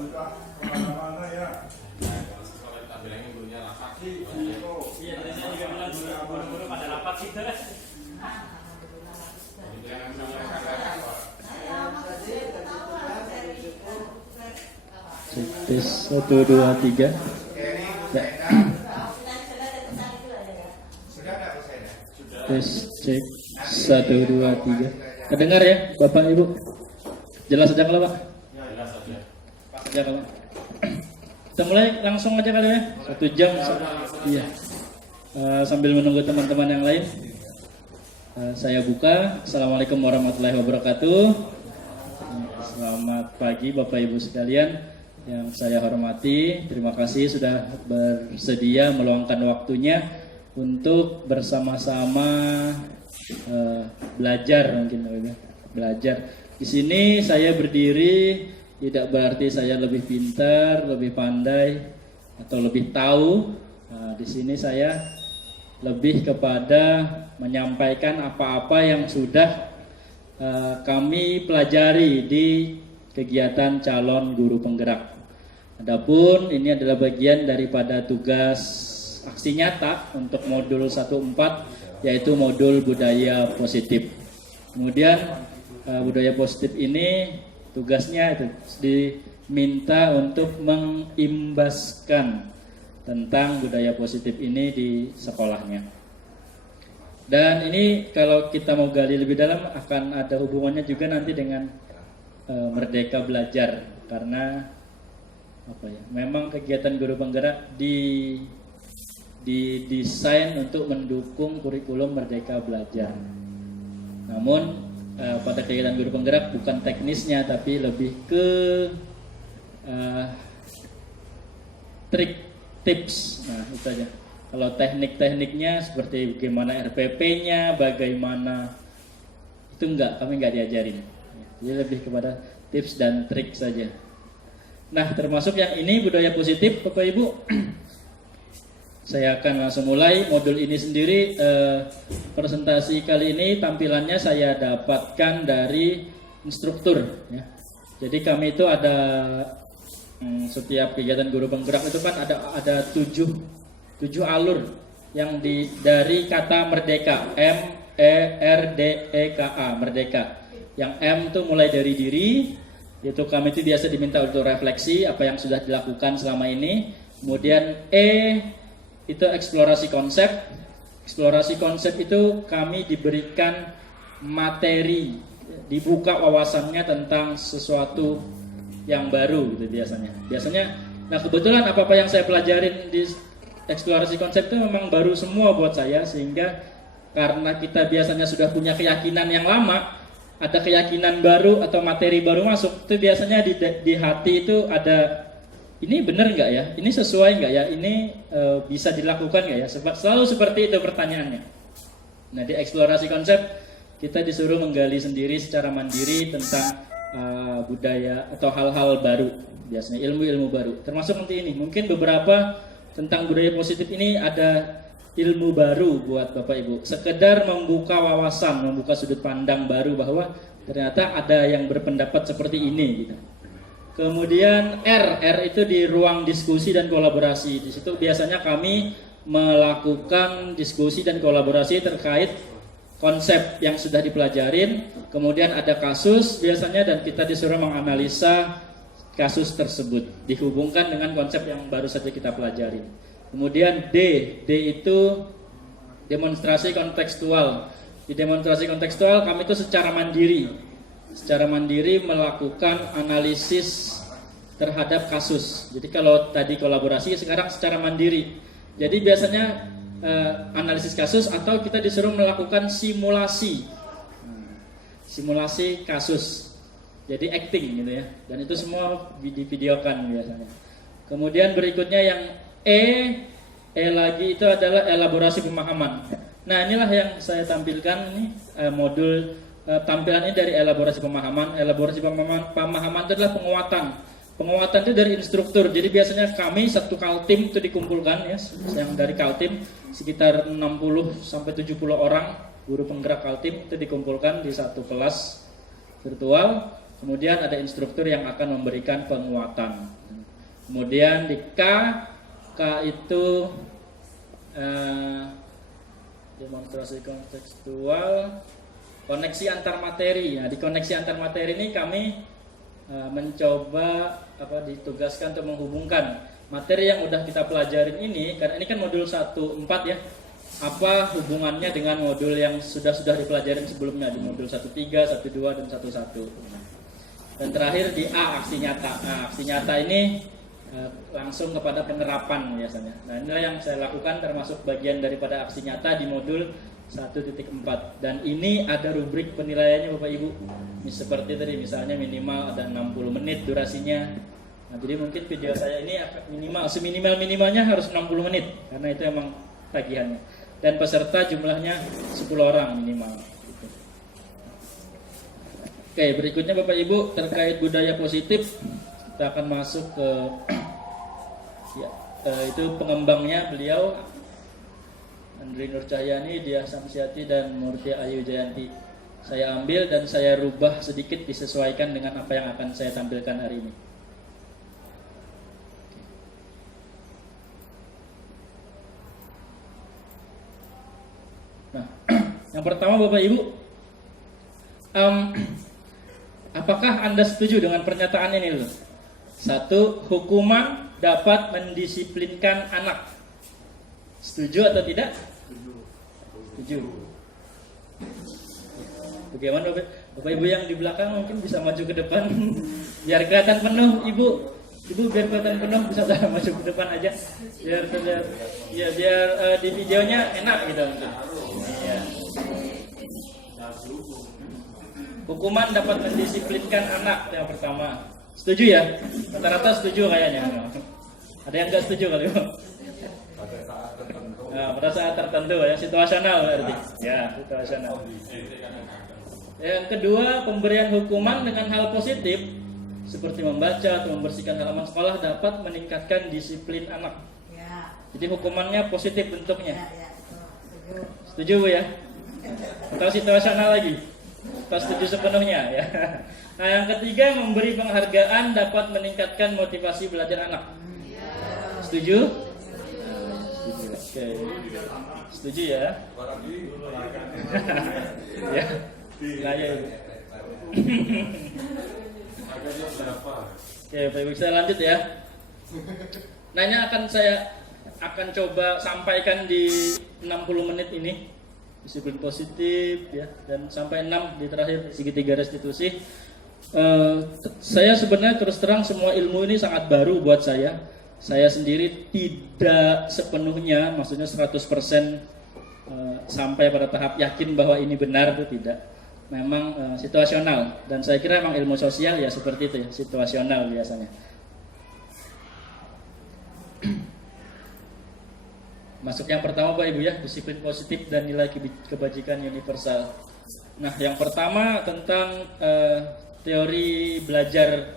juga kemana-mana ya. Bilangnya gurunya rapat. Iya, tadi saya juga bilang guru-guru pada rapat gitu. Tes 1, 2, 3. Ya. Tes cek 1, 2, 3. Kedengar ya Bapak Ibu? Jelas aja kalau Pak? Jelas aja. Aja kalau. Kita mulai langsung aja kali ya. 1 jam. Iya. Sambil menunggu teman-teman yang lain. Saya buka. Assalamualaikum warahmatullahi wabarakatuh. Selamat pagi Bapak Ibu sekalian yang saya hormati. Terima kasih sudah bersedia meluangkan waktunya untuk bersama-sama belajar mungkin belajar. Di sini saya berdiri tidak berarti saya lebih pintar, lebih pandai atau lebih tahu. Di sini saya lebih kepada menyampaikan apa-apa yang sudah kami pelajari di kegiatan calon guru penggerak. Adapun ini adalah bagian daripada tugas aksi nyata untuk modul 1.4 yaitu modul budaya positif. Kemudian budaya positif ini tugasnya itu diminta untuk mengimbaskan tentang budaya positif ini di sekolahnya. Dan ini kalau kita mau gali lebih dalam akan ada hubungannya juga nanti dengan Merdeka Belajar, karena apa ya? Memang kegiatan guru penggerak didesain untuk mendukung kurikulum Merdeka Belajar. Namun pada kegiatan guru penggerak bukan teknisnya tapi lebih ke trik tips. Nah, itu aja. Kalau teknik-tekniknya seperti bagaimana RPP-nya, bagaimana itu kami nggak diajarin. Jadi lebih kepada tips dan trik saja. Nah, termasuk yang ini budaya positif, Bapak Ibu. Saya akan langsung mulai modul ini sendiri. Presentasi kali ini tampilannya saya dapatkan dari instruktur. Ya. Jadi kami itu ada setiap kegiatan guru penggerak itu kan ada tujuh alur yang dari kata merdeka, MERDEKA, merdeka. Yang M itu mulai dari diri, yaitu kami itu biasa diminta untuk refleksi apa yang sudah dilakukan selama ini. Kemudian E itu eksplorasi konsep. Eksplorasi konsep itu kami diberikan materi, dibuka wawasannya tentang sesuatu yang baru gitu biasanya. Nah, kebetulan apa yang saya pelajarin di eksplorasi konsep itu memang baru semua buat saya, sehingga karena kita biasanya sudah punya keyakinan yang lama, ada keyakinan baru atau materi baru masuk, itu biasanya di hati itu ada, ini benar nggak ya, ini sesuai nggak ya, ini bisa dilakukan nggak ya, selalu seperti itu pertanyaannya. Nah, di eksplorasi konsep kita disuruh menggali sendiri secara mandiri tentang budaya atau hal-hal baru, biasanya ilmu-ilmu baru, termasuk nanti ini mungkin beberapa tentang budaya positif ini ada ilmu baru buat Bapak Ibu. Sekedar membuka wawasan, membuka sudut pandang baru bahwa ternyata ada yang berpendapat seperti ini gitu. Kemudian R itu di ruang diskusi dan kolaborasi. Di situ biasanya kami melakukan diskusi dan kolaborasi terkait konsep yang sudah dipelajarin. Kemudian ada kasus biasanya dan kita disuruh menganalisa kasus tersebut dihubungkan dengan konsep yang baru saja kita pelajari. Kemudian D itu demonstrasi kontekstual. Di demonstrasi kontekstual kami itu secara mandiri melakukan analisis terhadap kasus. Jadi kalau tadi kolaborasi, sekarang secara mandiri. Jadi biasanya analisis kasus atau kita disuruh melakukan simulasi kasus. Jadi acting gitu ya, dan itu semua divideokan biasanya. Kemudian berikutnya yang E lagi itu adalah elaborasi pemahaman. Nah, inilah yang saya tampilkan ini modul tampilan ini dari elaborasi pemahaman. Elaborasi pemahaman itu adalah penguatan itu dari instruktur. Jadi biasanya kami satu kaltim itu dikumpulkan ya, yang dari kaltim sekitar 60 sampai 70 orang guru penggerak kaltim itu dikumpulkan di satu kelas virtual. Kemudian ada instruktur yang akan memberikan penguatan. Kemudian di K itu demonstrasi kontekstual, koneksi antar materi. Nah, di koneksi antar materi ini kami mencoba ditugaskan untuk menghubungkan materi yang udah kita pelajarin ini, karena ini kan modul 1.4 ya. Apa hubungannya dengan modul yang sudah dipelajarin sebelumnya di modul 1.3, 1.2 dan 1.1. Dan terakhir di A, aksi nyata. Nah, aksi nyata ini langsung kepada penerapan biasanya. Nah, inilah yang saya lakukan termasuk bagian daripada aksi nyata di modul 1.4. Dan ini ada rubrik penilaiannya Bapak Ibu. Seperti tadi misalnya minimal ada 60 menit durasinya. Nah, jadi mungkin video saya ini seminimal-minimalnya harus 60 menit karena itu emang tagihannya. Dan peserta jumlahnya 10 orang minimal. Oke, berikutnya Bapak Ibu terkait budaya positif, kita akan masuk ke itu pengembangnya beliau Andri Nur Cahyani, Diah Samsiati dan Murtia Ayu Jayanti. Saya ambil dan saya rubah sedikit disesuaikan dengan apa yang akan saya tampilkan hari ini. Nah, yang pertama Bapak Ibu, apakah Anda setuju dengan pernyataan ini loh? 1. Hukuman dapat mendisiplinkan anak. Setuju atau tidak? Setuju. Bagaimana Bapak Ibu yang di belakang mungkin bisa maju ke depan biar kelihatan penuh. Ibu biar kelihatan penuh bisa maju ke depan aja biar terlihat. Ya biar di videonya enak gitu. Ya. Hukuman dapat mendisiplinkan anak yang pertama. Setuju ya? Rata-rata setuju kayaknya. Ada yang nggak setuju kali? Nah, pada saat tertentu ya, situasional berarti. Ya, situasional. Yang kedua, pemberian hukuman dengan hal positif seperti membaca atau membersihkan halaman sekolah dapat meningkatkan disiplin anak. Ya. Jadi hukumannya positif bentuknya. Ya, setuju Bu ya? Atau situasional lagi? Atau setuju sepenuhnya ya? Nah, yang ketiga, memberi penghargaan dapat meningkatkan motivasi belajar anak. Setuju? Oke. Setuju ya? Ya. Nah, ya. Oke, Pak Ibu, saya lanjut ya. Nah, ini saya akan coba sampaikan di 60 menit ini. Disiplin positif ya, dan sampai 6 di terakhir segitiga restitusi. Saya sebenarnya terus terang semua ilmu ini sangat baru buat saya. Saya sendiri tidak sepenuhnya, maksudnya 100% sampai pada tahap yakin bahwa ini benar itu tidak. Memang situasional, dan saya kira memang ilmu sosial ya seperti itu ya, situasional biasanya. Masuk yang pertama Pak Ibu ya, disiplin positif dan nilai kebajikan universal. Nah, yang pertama tentang teori belajar,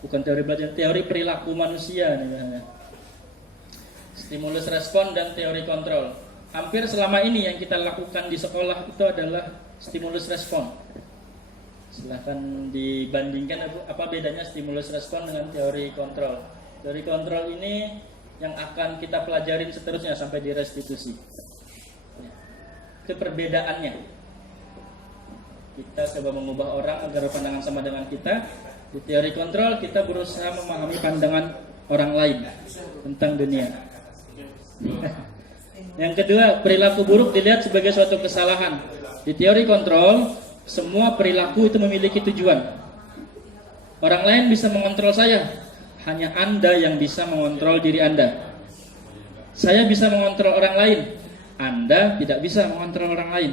bukan teori belajar, teori perilaku manusia nih. Stimulus respon dan teori kontrol. Hampir selama ini yang kita lakukan di sekolah itu adalah stimulus respon. Silahkan dibandingkan apa bedanya stimulus respon dengan teori kontrol. Teori kontrol ini yang akan kita pelajarin seterusnya sampai di restitusi. Itu perbedaannya. Kita coba mengubah orang agar pandangan sama dengan kita. Di teori kontrol kita berusaha memahami pandangan orang lain tentang dunia. Yang kedua, perilaku buruk dilihat sebagai suatu kesalahan. Di teori kontrol, semua perilaku itu memiliki tujuan. Orang lain bisa mengontrol saya, hanya Anda yang bisa mengontrol diri Anda. Saya bisa mengontrol orang lain, Anda tidak bisa mengontrol orang lain.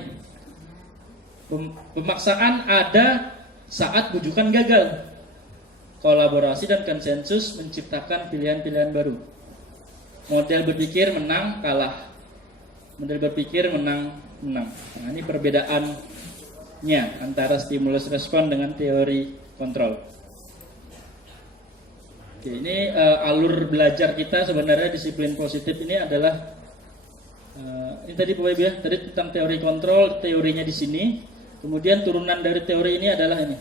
Pemaksaan ada saat bujukan gagal. Kolaborasi dan konsensus menciptakan pilihan-pilihan baru. Model berpikir menang, kalah. Model berpikir menang, menang. Nah, ini perbedaannya antara stimulus respon dengan teori kontrol. Oke, ini alur belajar kita sebenarnya disiplin positif ini adalah ini tadi Bapak Ibu ya, tadi tentang teori kontrol, teorinya di sini. Kemudian turunan dari teori ini adalah ini.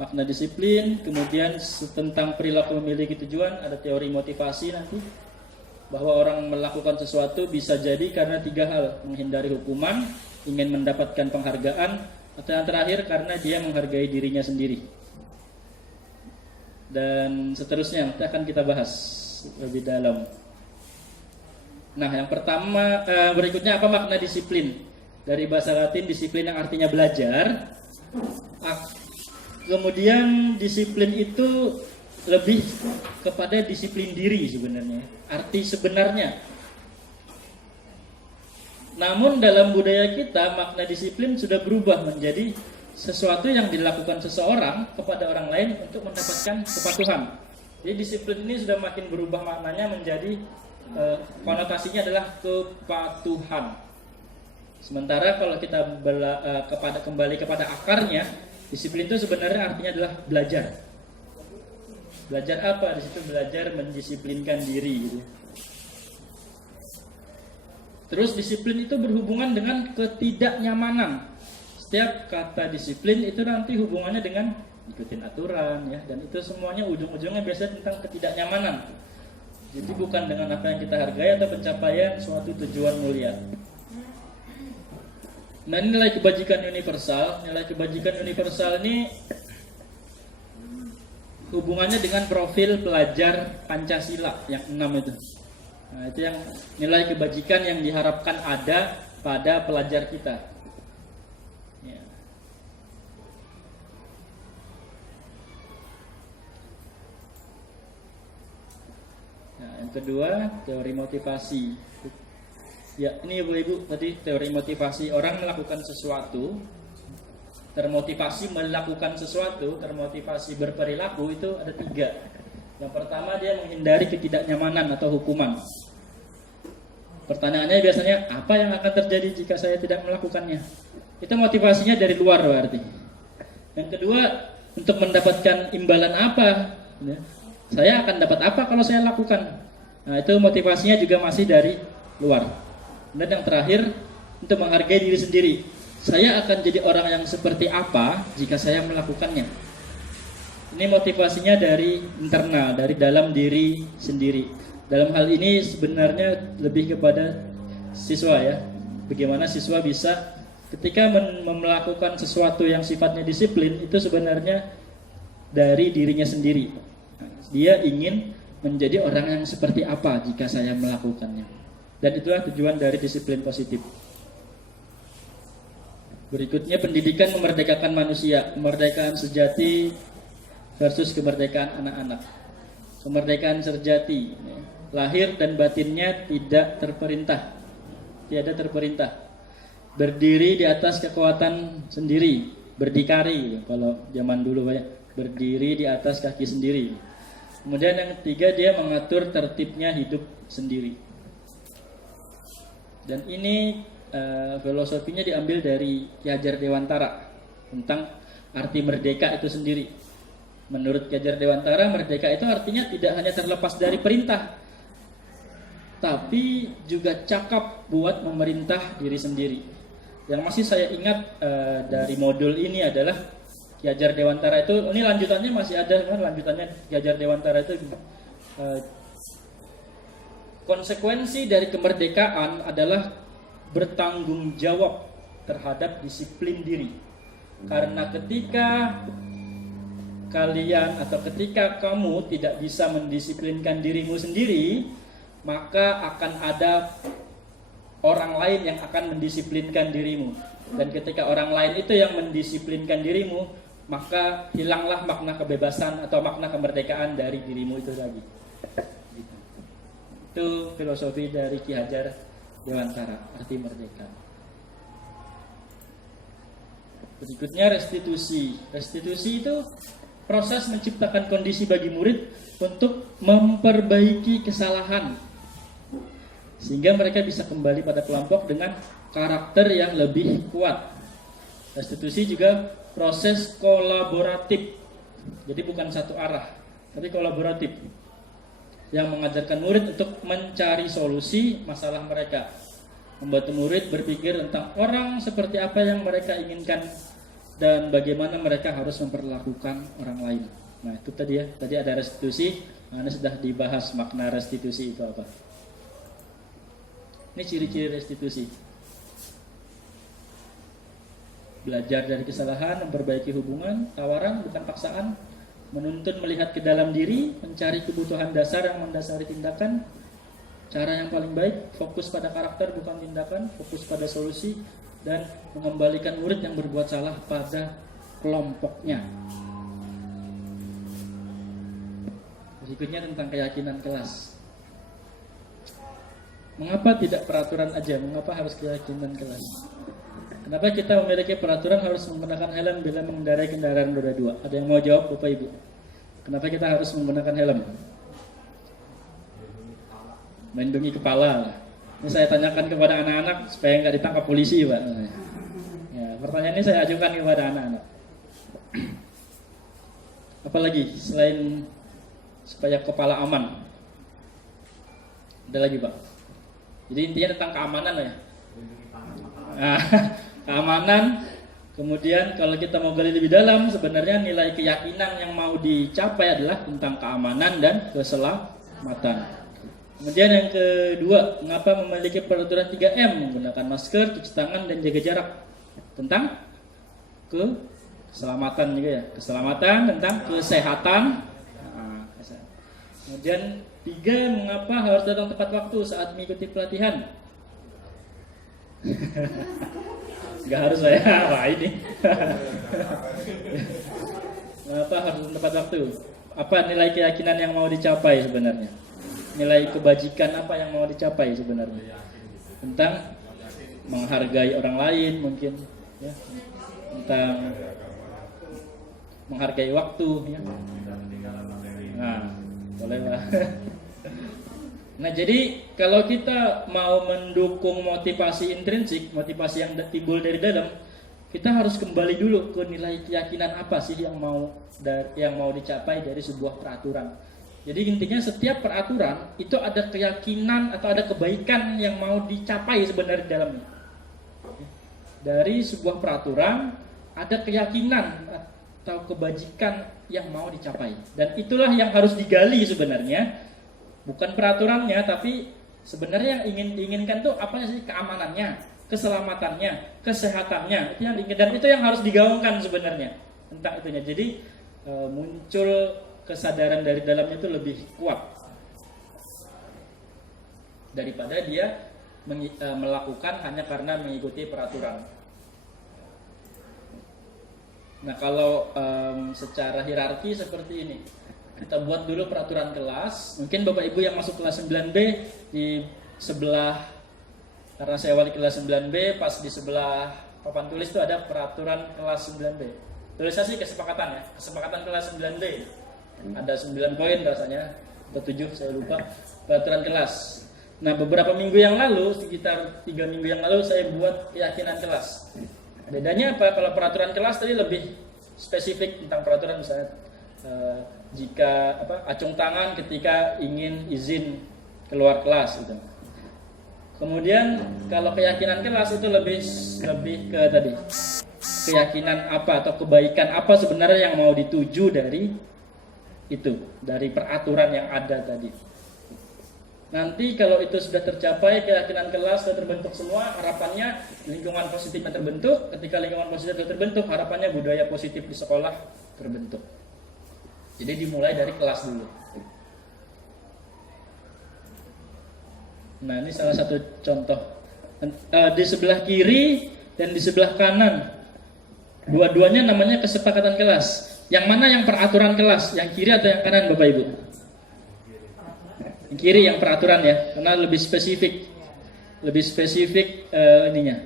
makna disiplin, kemudian tentang perilaku memiliki tujuan, ada teori motivasi nanti, bahwa orang melakukan sesuatu bisa jadi karena 3 hal: menghindari hukuman, ingin mendapatkan penghargaan, atau yang terakhir karena dia menghargai dirinya sendiri. Dan seterusnya nanti akan kita bahas lebih dalam. Nah, yang pertama, berikutnya apa makna disiplin? Dari bahasa Latin disiplin yang artinya belajar. Kemudian disiplin itu lebih kepada disiplin diri sebenarnya, arti sebenarnya. Namun dalam budaya kita makna disiplin sudah berubah menjadi sesuatu yang dilakukan seseorang kepada orang lain untuk mendapatkan kepatuhan. Jadi disiplin ini sudah makin berubah maknanya menjadi konotasinya adalah kepatuhan. Sementara kalau kita kembali kepada akarnya, disiplin itu sebenarnya artinya adalah belajar. Belajar apa? Di situ belajar mendisiplinkan diri gitu. Terus disiplin itu berhubungan dengan ketidaknyamanan. Setiap kata disiplin itu nanti hubungannya dengan ikutin aturan ya, dan itu semuanya ujung-ujungnya biasanya tentang ketidaknyamanan. Jadi bukan dengan apa yang kita hargai atau pencapaian suatu tujuan mulia. Nah, nilai kebajikan universal. Nilai kebajikan universal ini hubungannya dengan profil pelajar Pancasila yang 6 itu. Nah, itu yang nilai kebajikan yang diharapkan ada pada pelajar kita. Ya. Nah, yang kedua, teori motivasi. Ya, ini ibu-ibu tadi teori motivasi. Orang melakukan sesuatu, termotivasi melakukan sesuatu, termotivasi berperilaku, itu ada 3. Yang pertama, dia menghindari ketidaknyamanan atau hukuman. Pertanyaannya biasanya, apa yang akan terjadi jika saya tidak melakukannya? Itu motivasinya dari luar berarti. Yang kedua, untuk mendapatkan imbalan apa? Saya akan dapat apa kalau saya lakukan? Nah, itu motivasinya juga masih dari luar. Dan yang terakhir, untuk menghargai diri sendiri. Saya akan jadi orang yang seperti apa jika saya melakukannya? Ini motivasinya dari internal, dari dalam diri sendiri. Dalam hal ini sebenarnya lebih kepada siswa ya. Bagaimana siswa bisa ketika melakukan sesuatu yang sifatnya disiplin, itu sebenarnya dari dirinya sendiri. Dia ingin menjadi orang yang seperti apa jika saya melakukannya. Dan itulah tujuan dari disiplin positif. Berikutnya, pendidikan memerdekakan manusia. Kemerdekaan sejati versus kemerdekaan anak-anak. Kemerdekaan sejati, lahir dan batinnya tidak terperintah. Tiada terperintah. Berdiri di atas kekuatan sendiri, berdikari kalau zaman dulu banyak, berdiri di atas kaki sendiri. Kemudian yang ketiga, dia mengatur tertibnya hidup sendiri. Dan ini filosofinya diambil dari Ki Hajar Dewantara tentang arti merdeka itu sendiri. Menurut Ki Hajar Dewantara, merdeka itu artinya tidak hanya terlepas dari perintah, tapi juga cakap buat memerintah diri sendiri. Yang masih saya ingat dari modul ini adalah Ki Hajar Dewantara itu, ini lanjutannya masih ada, lanjutannya Ki Hajar Dewantara itu konsekuensi dari kemerdekaan adalah bertanggung jawab terhadap disiplin diri. Karena ketika kalian atau ketika kamu tidak bisa mendisiplinkan dirimu sendiri, maka akan ada orang lain yang akan mendisiplinkan dirimu. Dan ketika orang lain itu yang mendisiplinkan dirimu, maka hilanglah makna kebebasan atau makna kemerdekaan dari dirimu itu lagi. Itu filosofi dari Ki Hajar Dewantara, arti merdeka. Berikutnya restitusi. Restitusi itu proses menciptakan kondisi bagi murid untuk memperbaiki kesalahan, sehingga mereka bisa kembali pada kelompok dengan karakter yang lebih kuat. Restitusi juga proses kolaboratif. Jadi bukan satu arah, tapi kolaboratif, yang mengajarkan murid untuk mencari solusi masalah mereka, membantu murid berpikir tentang orang seperti apa yang mereka inginkan dan bagaimana mereka harus memperlakukan orang lain. Nah itu tadi ya, tadi ada restitusi. Nah, ini sudah dibahas makna restitusi itu apa. Ini ciri-ciri restitusi. Belajar dari kesalahan, memperbaiki hubungan, tawaran bukan paksaan, menuntun melihat ke dalam diri, mencari kebutuhan dasar yang mendasari tindakan, cara yang paling baik, fokus pada karakter bukan tindakan, fokus pada solusi, dan mengembalikan murid yang berbuat salah pada kelompoknya. Berikutnya tentang keyakinan kelas. Mengapa tidak peraturan aja? Mengapa harus keyakinan kelas? Kenapa kita memiliki peraturan harus menggunakan helm bila mengendarai kendaraan roda 2? Ada yang mau jawab, Bapak Ibu? Kenapa kita harus menggunakan helm? Melindungi kepala. Ini saya tanyakan kepada anak-anak supaya nggak ditangkap polisi, Pak. Ya, pertanyaan ini saya ajukan kepada anak-anak. Apalagi selain supaya kepala aman? Ada lagi, Pak? Jadi intinya tentang keamanan ya. Nah, keamanan. Kemudian kalau kita mau gali lebih dalam, sebenarnya nilai keyakinan yang mau dicapai adalah tentang keamanan dan keselamatan. Kemudian yang kedua, mengapa memiliki peraturan 3M? Menggunakan masker, cuci tangan, dan jaga jarak. Tentang keselamatan juga ya. Keselamatan, tentang kesehatan. Nah, kemudian 3, mengapa harus datang tepat waktu saat mengikuti pelatihan? Gak harus saya, wah ini. Mengapa harus tepat waktu? Apa nilai keyakinan yang mau dicapai sebenarnya? Nilai kebajikan apa yang mau dicapai sebenarnya? Tentang menghargai orang lain mungkin, ya. Tentang menghargai waktu, ya. Nah, boleh lah. Nah, jadi kalau kita mau mendukung motivasi intrinsik, motivasi yang timbul dari dalam, kita harus kembali dulu ke nilai keyakinan apa sih yang mau dicapai dari sebuah peraturan. Jadi intinya setiap peraturan itu ada keyakinan atau ada kebaikan yang mau dicapai sebenarnya di dalamnya. Dari sebuah peraturan ada keyakinan atau kebajikan yang mau dicapai. Dan itulah yang harus digali sebenarnya. Bukan peraturannya, tapi sebenarnya yang diinginkan tuh apa sih? Keamanannya, keselamatannya, kesehatannya. Itu yang diinginkan, dan itu yang harus digaungkan sebenarnya tentang itunya. Jadi muncul kesadaran dari dalamnya itu lebih kuat daripada dia melakukan hanya karena mengikuti peraturan. Nah, kalau secara hierarki seperti ini. Kita buat dulu peraturan kelas. Mungkin Bapak Ibu yang masuk kelas 9B di sebelah, karena saya wali kelas 9B, pas di sebelah papan tulis itu ada peraturan kelas 9B. Tulisasi kesepakatan ya, kesepakatan kelas 9B. Ada 9 poin rasanya, atau 7 saya lupa. Peraturan kelas. Nah, beberapa minggu yang lalu, sekitar 3 minggu yang lalu saya buat keyakinan kelas. Bedanya apa? Kalau peraturan kelas tadi lebih spesifik tentang peraturan, misalnya jika acung tangan ketika ingin izin keluar kelas gitu. Kemudian kalau keyakinan kelas itu lebih ke tadi keyakinan apa atau kebaikan apa sebenarnya yang mau dituju dari itu, dari peraturan yang ada tadi. Nanti kalau itu sudah tercapai, keyakinan kelas sudah terbentuk semua, harapannya lingkungan positifnya terbentuk. Ketika lingkungan positif sudah terbentuk, harapannya budaya positif di sekolah terbentuk. Jadi dimulai dari kelas dulu. Nah, ini salah satu contoh. Di sebelah kiri dan di sebelah kanan, dua-duanya namanya kesepakatan kelas. Yang mana yang peraturan kelas? Yang kiri atau yang kanan, Bapak Ibu? Yang kiri yang peraturan ya, karena lebih spesifik ininya,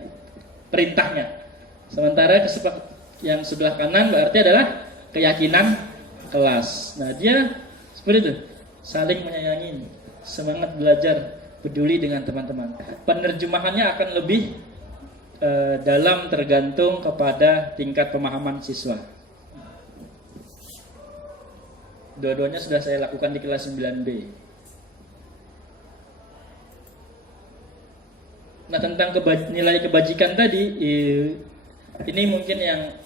perintahnya. Sementara yang sebelah kanan berarti adalah keyakinan kelas. Nah, dia seperti itu, saling menyayangi, semangat belajar, peduli dengan teman-teman. Penerjemahannya akan lebih dalam, tergantung kepada tingkat pemahaman siswa. Dua-duanya sudah saya lakukan di kelas 9B. Nah, tentang nilai kebajikan tadi, ini mungkin yang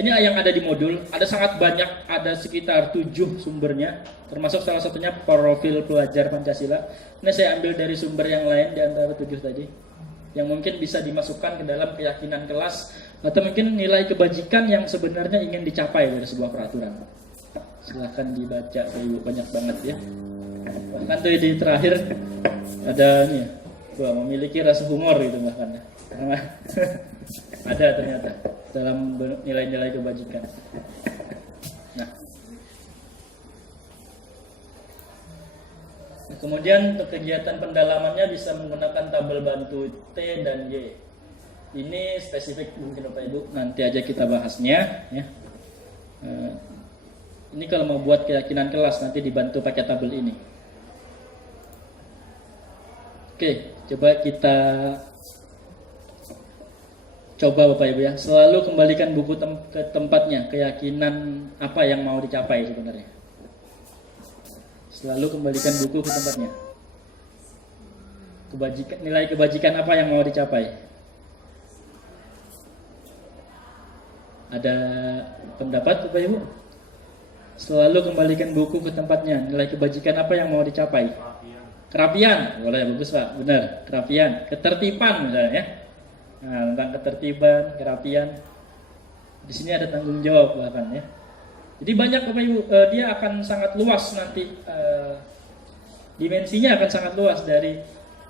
ini yang ada di modul, ada sangat banyak, ada sekitar 7 sumbernya, termasuk salah satunya profil pelajar Pancasila. Ini saya ambil dari sumber yang lain di antara 7 tadi, yang mungkin bisa dimasukkan ke dalam keyakinan kelas, atau mungkin nilai kebajikan yang sebenarnya ingin dicapai dari sebuah peraturan. Silahkan dibaca, Ibu, banyak banget ya. Bahkan tuh di terakhir ada nih, memiliki rasa humor gitu bahkan ya. Ada ternyata dalam nilai-nilai kebajikan. Nah, kemudian untuk kegiatan pendalamannya bisa menggunakan tabel bantu T dan Y. Ini spesifik mungkin Bapak Ibu, nanti aja kita bahasnya ya. Ini kalau mau buat keyakinan kelas nanti dibantu pakai tabel ini. Oke, coba kita Bapak Ibu ya, selalu kembalikan buku ke tempatnya. Keyakinan apa yang mau dicapai sebenarnya? Selalu kembalikan buku ke tempatnya. Nilai kebajikan apa yang mau dicapai? Ada pendapat Bapak Ibu? Selalu kembalikan buku ke tempatnya. Nilai kebajikan apa yang mau dicapai? Kerapian, boleh, bagus Pak, benar. Kerapian, ketertiban misalnya ya. Nah, tentang ketertiban, kerapian. Di sini ada tanggung jawab bahkan ya. Jadi banyak Bapak Ibu, dia akan sangat luas nanti, dimensinya akan sangat luas dari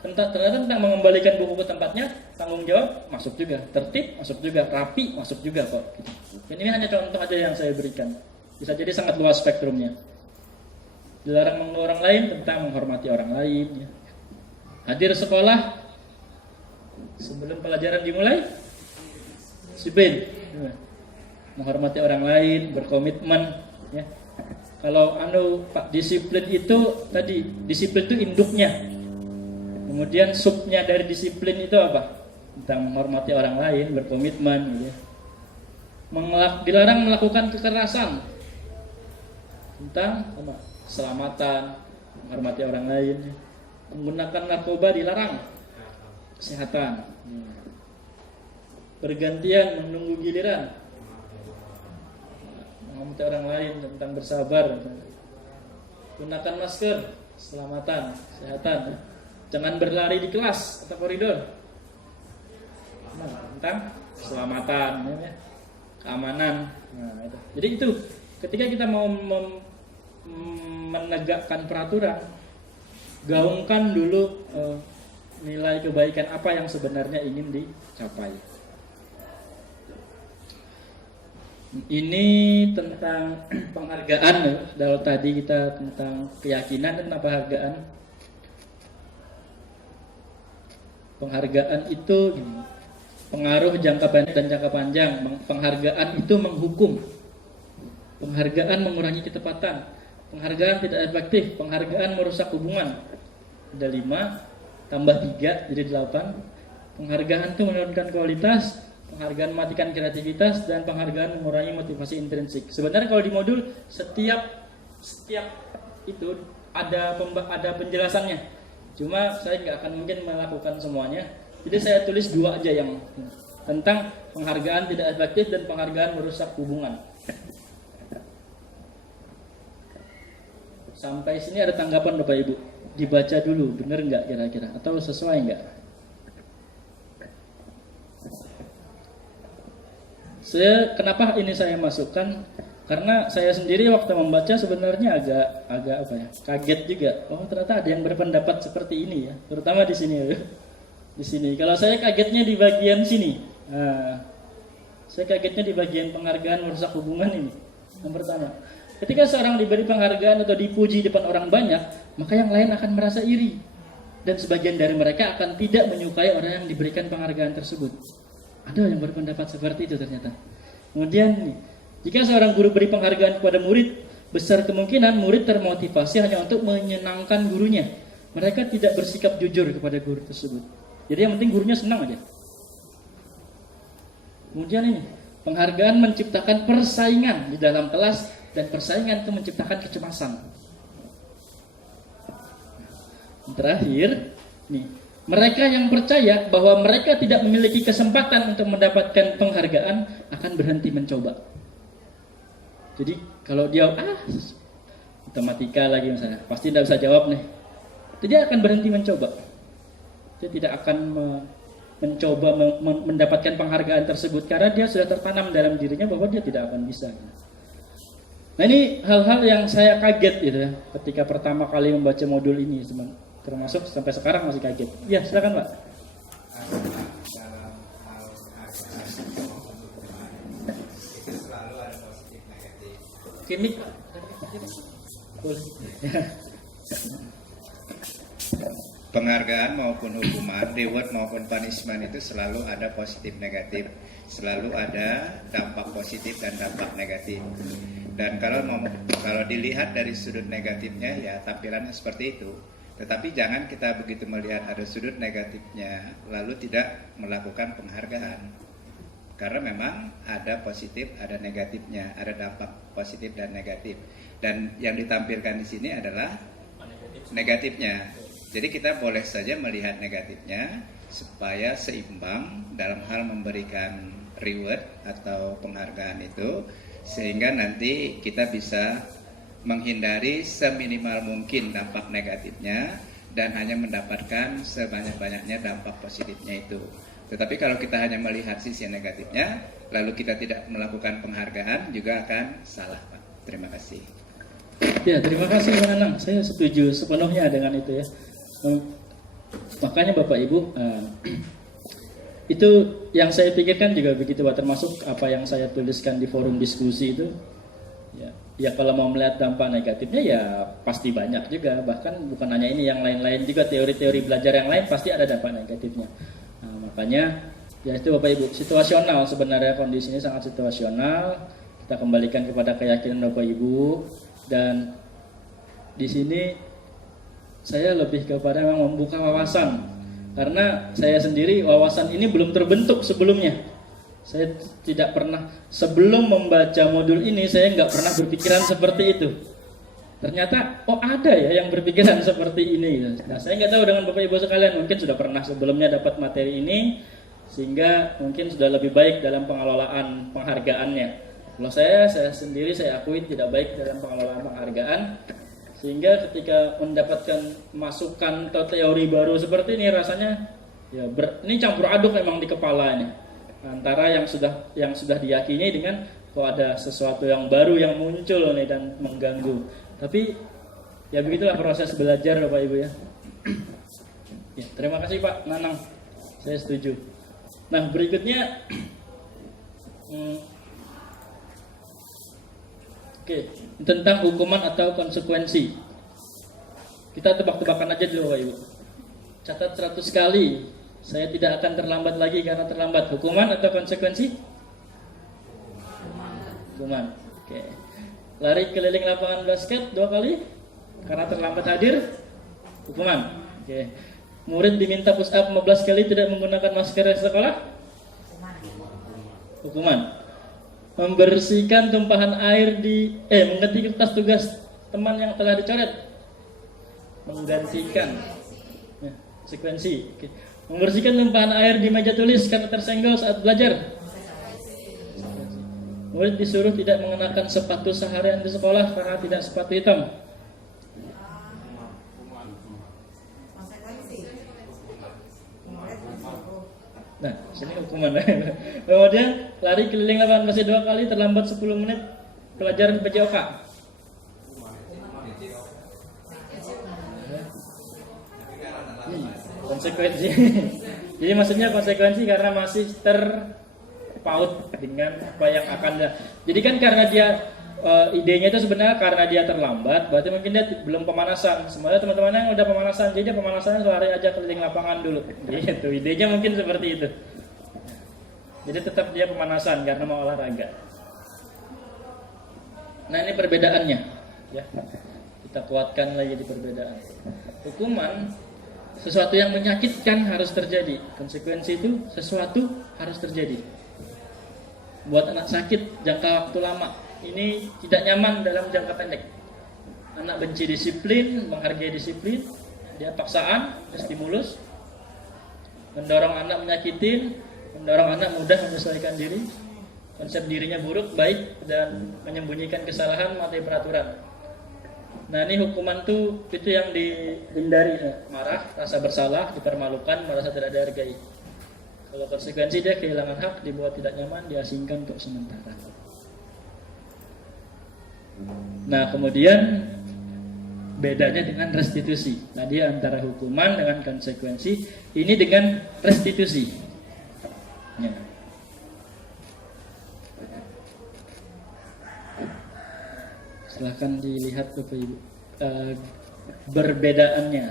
tentang mengembalikan buku ke tempatnya, tanggung jawab masuk juga, tertib masuk juga, rapi masuk juga kok. Gitu. Dan ini hanya contoh aja yang saya berikan. Bisa jadi sangat luas spektrumnya. Dilarang mengganggu orang lain, tentang menghormati orang lain. Ya. Hadir sekolah sebelum pelajaran dimulai, disiplin, menghormati orang lain, berkomitmen. Ya. Kalau Pak, disiplin itu tadi, disiplin itu induknya. Kemudian subnya dari disiplin itu apa? Tentang menghormati orang lain, berkomitmen. Gitu ya. Dilarang melakukan kekerasan, tentang apa? Keselamatan, menghormati orang lain. Ya. Menggunakan narkoba dilarang, kesehatan. Bergantian menunggu giliran, menghormati orang lain, tentang bersabar. Gunakan masker, keselamatan, kesehatan. Jangan berlari di kelas atau koridor. Tentang keselamatan, ya. Keamanan. Nah, itu. Jadi itu ketika kita mau menegakkan peraturan, gaungkan dulu nilai kebaikan apa yang sebenarnya ingin dicapai. Ini tentang penghargaan ya. Kalau tadi kita tentang keyakinan dan penghargaan. Penghargaan itu pengaruh jangka pendek dan jangka panjang. Penghargaan itu menghukum. Penghargaan mengurangi ketepatan. Penghargaan tidak efektif. Penghargaan merusak hubungan. Ada 5 tambah 3 jadi 8. Penghargaan itu menurunkan kualitas. Penghargaan mematikan kreativitas, dan penghargaan mengurangi motivasi intrinsik. Sebenarnya kalau di modul setiap itu ada penjelasannya. Cuma saya nggak akan mungkin melakukan semuanya. Jadi saya tulis 2 aja yang tentang penghargaan tidak efektif dan penghargaan merusak hubungan. Sampai sini ada tanggapan Bapak Ibu? Dibaca dulu, bener nggak kira-kira? Atau sesuai nggak? Kenapa ini saya masukkan? Karena saya sendiri waktu membaca sebenarnya agak apa ya, kaget juga. Oh, ternyata ada yang berpendapat seperti ini ya, terutama di sini ya. Di sini. Kalau saya kagetnya di bagian sini. Nah, saya kagetnya di bagian penghargaan merusak hubungan ini. Yang pertama, ketika seorang diberi penghargaan atau dipuji di depan orang banyak, maka yang lain akan merasa iri. Dan sebagian dari mereka akan tidak menyukai orang yang diberikan penghargaan tersebut. Ada yang berpendapat seperti itu ternyata. Kemudian nih, jika seorang guru beri penghargaan kepada murid, besar kemungkinan murid termotivasi hanya untuk menyenangkan gurunya. Mereka tidak bersikap jujur kepada guru tersebut. Jadi yang penting gurunya senang aja. Kemudian ini, penghargaan menciptakan persaingan di dalam kelas, dan persaingan itu menciptakan kecemasan. Terakhir, nih, Mereka yang percaya bahwa mereka tidak memiliki kesempatan untuk mendapatkan penghargaan akan berhenti mencoba. Jadi kalau dia matematika lagi misalnya, pasti tidak bisa jawab nih. Dia akan berhenti mencoba. Dia tidak akan mencoba mendapatkan penghargaan tersebut karena dia sudah tertanam dalam dirinya bahwa dia tidak akan bisa. Nah ini hal-hal yang saya kaget gitu ya, ketika pertama kali membaca modul ini, termasuk sampai sekarang masih kaget. Ya silakan Pak. Dalam hal harga itu selalu ada positif negatif. Kimik. Boleh. Penghargaan maupun hukuman, reward maupun punishment itu selalu ada positif negatif, selalu ada dampak positif dan dampak negatif. Dan kalau dilihat dari sudut negatifnya ya tampilannya seperti itu. Tetapi jangan kita begitu melihat ada sudut negatifnya lalu tidak melakukan penghargaan. Karena memang ada positif, ada negatifnya, ada dampak positif dan negatif. Dan yang ditampilkan di sini adalah negatifnya. Jadi kita boleh saja melihat negatifnya supaya seimbang dalam hal memberikan reward atau penghargaan itu, sehingga nanti kita bisa menghindari seminimal mungkin dampak negatifnya dan hanya mendapatkan sebanyak-banyaknya dampak positifnya itu. Tetapi kalau kita hanya melihat sisi negatifnya, lalu kita tidak melakukan penghargaan, juga akan salah, Pak. Terima kasih. Ya, terima kasih Pak Nanang. Saya setuju sepenuhnya dengan itu ya. Makanya Bapak Ibu, itu yang saya pikirkan juga begitu Pak, termasuk apa yang saya tuliskan di forum diskusi itu. Ya kalau mau melihat dampak negatifnya ya pasti banyak juga, bahkan bukan hanya ini, yang lain-lain juga, teori-teori belajar yang lain pasti ada dampak negatifnya. Nah, makanya ya itu Bapak Ibu, situasional sebenarnya, kondisinya sangat situasional. Kita kembalikan kepada keyakinan Bapak Ibu, dan di sini saya lebih kepada memang membuka wawasan, karena saya sendiri wawasan ini belum terbentuk sebelumnya. Saya tidak pernah, sebelum membaca modul ini saya nggak pernah berpikiran seperti itu. Ternyata ada ya yang berpikiran seperti ini. Nah saya nggak tahu dengan Bapak Ibu sekalian, mungkin sudah pernah sebelumnya dapat materi ini, sehingga mungkin sudah lebih baik dalam pengelolaan penghargaannya. Kalau saya sendiri saya akui tidak baik dalam pengelolaan penghargaan, sehingga ketika mendapatkan masukan atau teori baru seperti ini rasanya ya ini campur aduk memang di kepala ini, antara yang sudah diyakini dengan kok ada sesuatu yang baru yang muncul nih dan mengganggu. Tapi ya begitulah proses belajar Bapak Ibu ya. Ya, terima kasih Pak Nanang, saya setuju. Nah berikutnya tentang hukuman atau konsekuensi. Kita tebak-tebakan aja dulu Bapak Ibu. Catat 100 kali. Saya tidak akan terlambat lagi karena terlambat. Hukuman atau konsekuensi? Hukuman. Oke. Lari keliling lapangan basket 2 kali karena terlambat hadir? Hukuman. Oke. Murid diminta push up 15 kali tidak menggunakan masker di sekolah? Hukuman. Membersihkan tumpahan air mengganti kertas tugas teman yang telah dicoret? Menggantikan. Ya, konsekuensi. Oke. Membersihkan tumpahan air di meja tulis karena tersenggol saat belajar? Murid disuruh tidak mengenakan sepatu seharian di sekolah karena tidak sepatu hitam? Nah, sini hukuman. Kemudian lari keliling lapangan basket 2 kali terlambat 10 menit pelajaran PJOK? Konsekuensi. Jadi maksudnya konsekuensi karena masih terpaut dengan apa yang akan. Jadi kan karena dia idenya itu sebenarnya karena dia terlambat, berarti mungkin dia belum pemanasan. Semuanya teman-teman yang udah pemanasan, jadi dia pemanasannya lari aja keliling lapangan dulu. Gitu. Idenya mungkin seperti itu. Jadi tetap dia pemanasan karena mau olahraga. Nah ini perbedaannya, ya. Kita kuatkan lagi di perbedaan. Hukuman sesuatu yang menyakitkan harus terjadi. Konsekuensi itu sesuatu harus terjadi. Buat anak sakit jangka waktu lama, ini tidak nyaman dalam jangka pendek. Anak benci disiplin, menghargai disiplin, dia paksaan, stimulus. mendorong anak menyakitin, mendorong anak mudah menyesuaikan diri, konsep dirinya buruk, baik, dan menyembunyikan kesalahan, mematuhi peraturan. Nah ini hukuman tuh itu yang dihindari, marah, rasa bersalah, dipermalukan, merasa tidak dihargai. Kalau konsekuensi dia kehilangan hak, dibuat tidak nyaman, diasingkan untuk sementara. Nah kemudian bedanya dengan restitusi. Tadi antara hukuman dengan konsekuensi, ini dengan restitusi. Ya. Silahkan dilihat Bapak Ibu perbedaannya,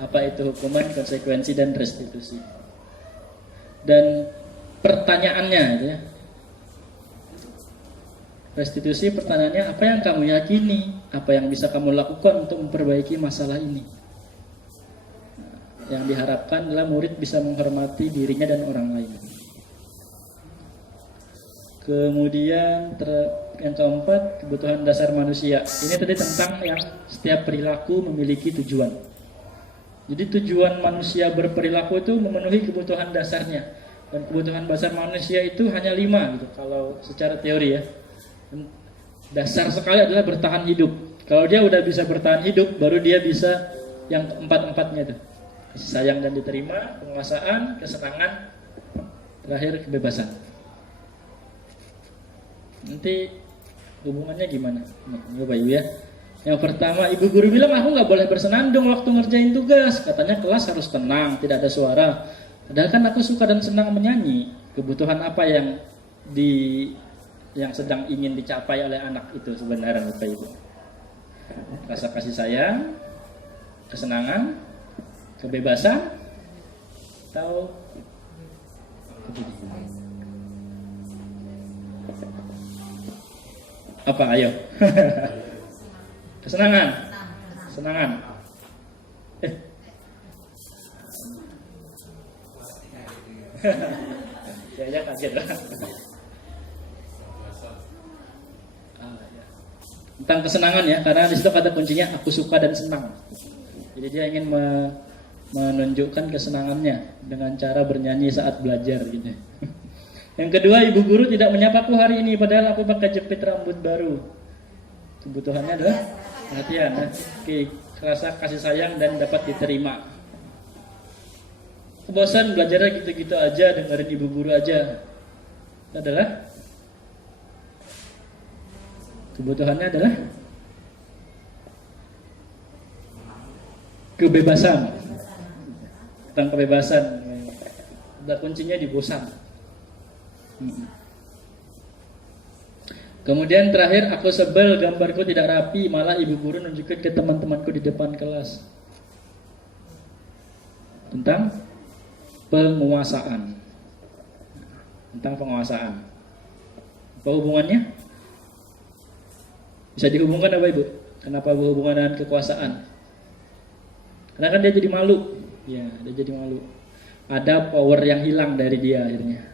apa itu hukuman, konsekuensi, dan restitusi. Dan pertanyaannya gitu ya. Restitusi pertanyaannya, apa yang kamu yakini, apa yang bisa kamu lakukan untuk memperbaiki masalah ini. Yang diharapkan adalah murid bisa menghormati dirinya dan orang lain. Kemudian yang keempat, kebutuhan dasar manusia. Ini tadi tentang yang setiap perilaku memiliki tujuan. Jadi tujuan manusia berperilaku itu memenuhi kebutuhan dasarnya. Dan kebutuhan dasar manusia itu hanya 5 gitu, kalau secara teori ya. Dasar sekali adalah bertahan hidup. Kalau dia udah bisa bertahan hidup, baru dia bisa yang keempat-empatnya itu. Kasih sayang dan diterima, penguasaan, kesenangan, terakhir kebebasan. Nanti hubungannya gimana? Coba Ibu ya. Yang pertama, ibu guru bilang aku nggak boleh bersenandung waktu ngerjain tugas. Katanya kelas harus tenang, tidak ada suara. Padahal kan aku suka dan senang menyanyi. Kebutuhan apa yang sedang ingin dicapai oleh anak itu sebenarnya Bapak Ibu? Rasa kasih sayang, kesenangan, kebebasan, atau apa? Ayo. Kesenangan. Kesenangan. Ya kaget lah. Tentang kesenangan ya, karena di situ kata kuncinya aku suka dan senang. Jadi dia ingin menunjukkan kesenangannya dengan cara bernyanyi saat belajar gitu. Yang kedua, ibu guru tidak menyapaku hari ini padahal aku pakai jepit rambut baru. Kebutuhannya adalah perhatian, rasa kasih sayang dan dapat diterima. Kebosan belajarnya gitu-gitu aja, dengerin ibu guru aja. Itu adalah kebutuhannya adalah kebebasan. Tentang kebebasan. Dan kuncinya di bosan. Kemudian terakhir, aku sebel gambarku tidak rapi, malah ibu guru nunjukin ke teman-temanku di depan kelas. Tentang penguasaan. Tentang penguasaan. Apa hubungannya? Bisa dihubungkan apa Ibu? Kenapa berhubungan dengan kekuasaan? Karena kan dia jadi malu. Ya, dia jadi malu. Ada power yang hilang dari dia akhirnya.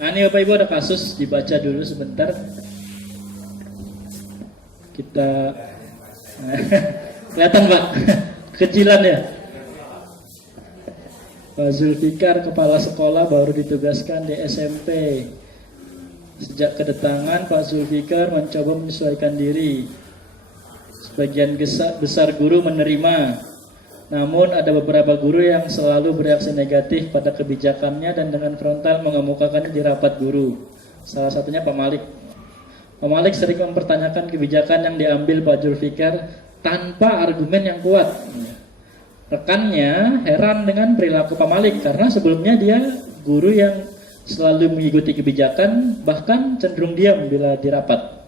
Nah ini Bapak Ibu ada kasus, dibaca dulu sebentar. Kita kelihatan Pak, kecilan ya. Pak Zulfikar, kepala sekolah baru ditugaskan di SMP. Sejak kedatangan Pak Zulfikar mencoba menyesuaikan diri. Sebagian besar guru menerima. Namun ada beberapa guru yang selalu bereaksi negatif pada kebijakannya dan dengan frontal mengemukakannya di rapat guru. Salah satunya Pak Malik. Pak Malik sering mempertanyakan kebijakan yang diambil Pak Zulfikar tanpa argumen yang kuat. Rekannya heran dengan perilaku Pak Malik karena sebelumnya dia guru yang selalu mengikuti kebijakan, bahkan cenderung diam bila di rapat.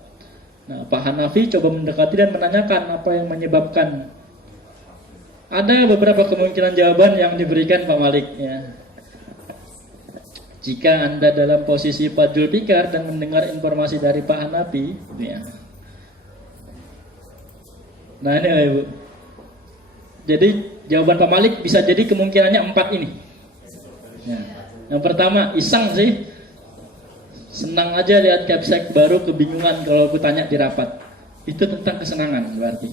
Nah, Pak Hanafi coba mendekati dan menanyakan apa yang menyebabkan. Ada beberapa kemungkinan jawaban yang diberikan Pak Malik ya. Jika Anda dalam posisi Pak Zulfikar dan mendengar informasi dari Pak Hanafi ya. Nah ini Ibu. Jadi jawaban Pak Malik bisa jadi kemungkinannya 4 ini ya. Yang pertama, iseng sih. senang aja lihat capsek baru, kebingungan kalau aku tanya di rapat. Itu tentang kesenangan berarti.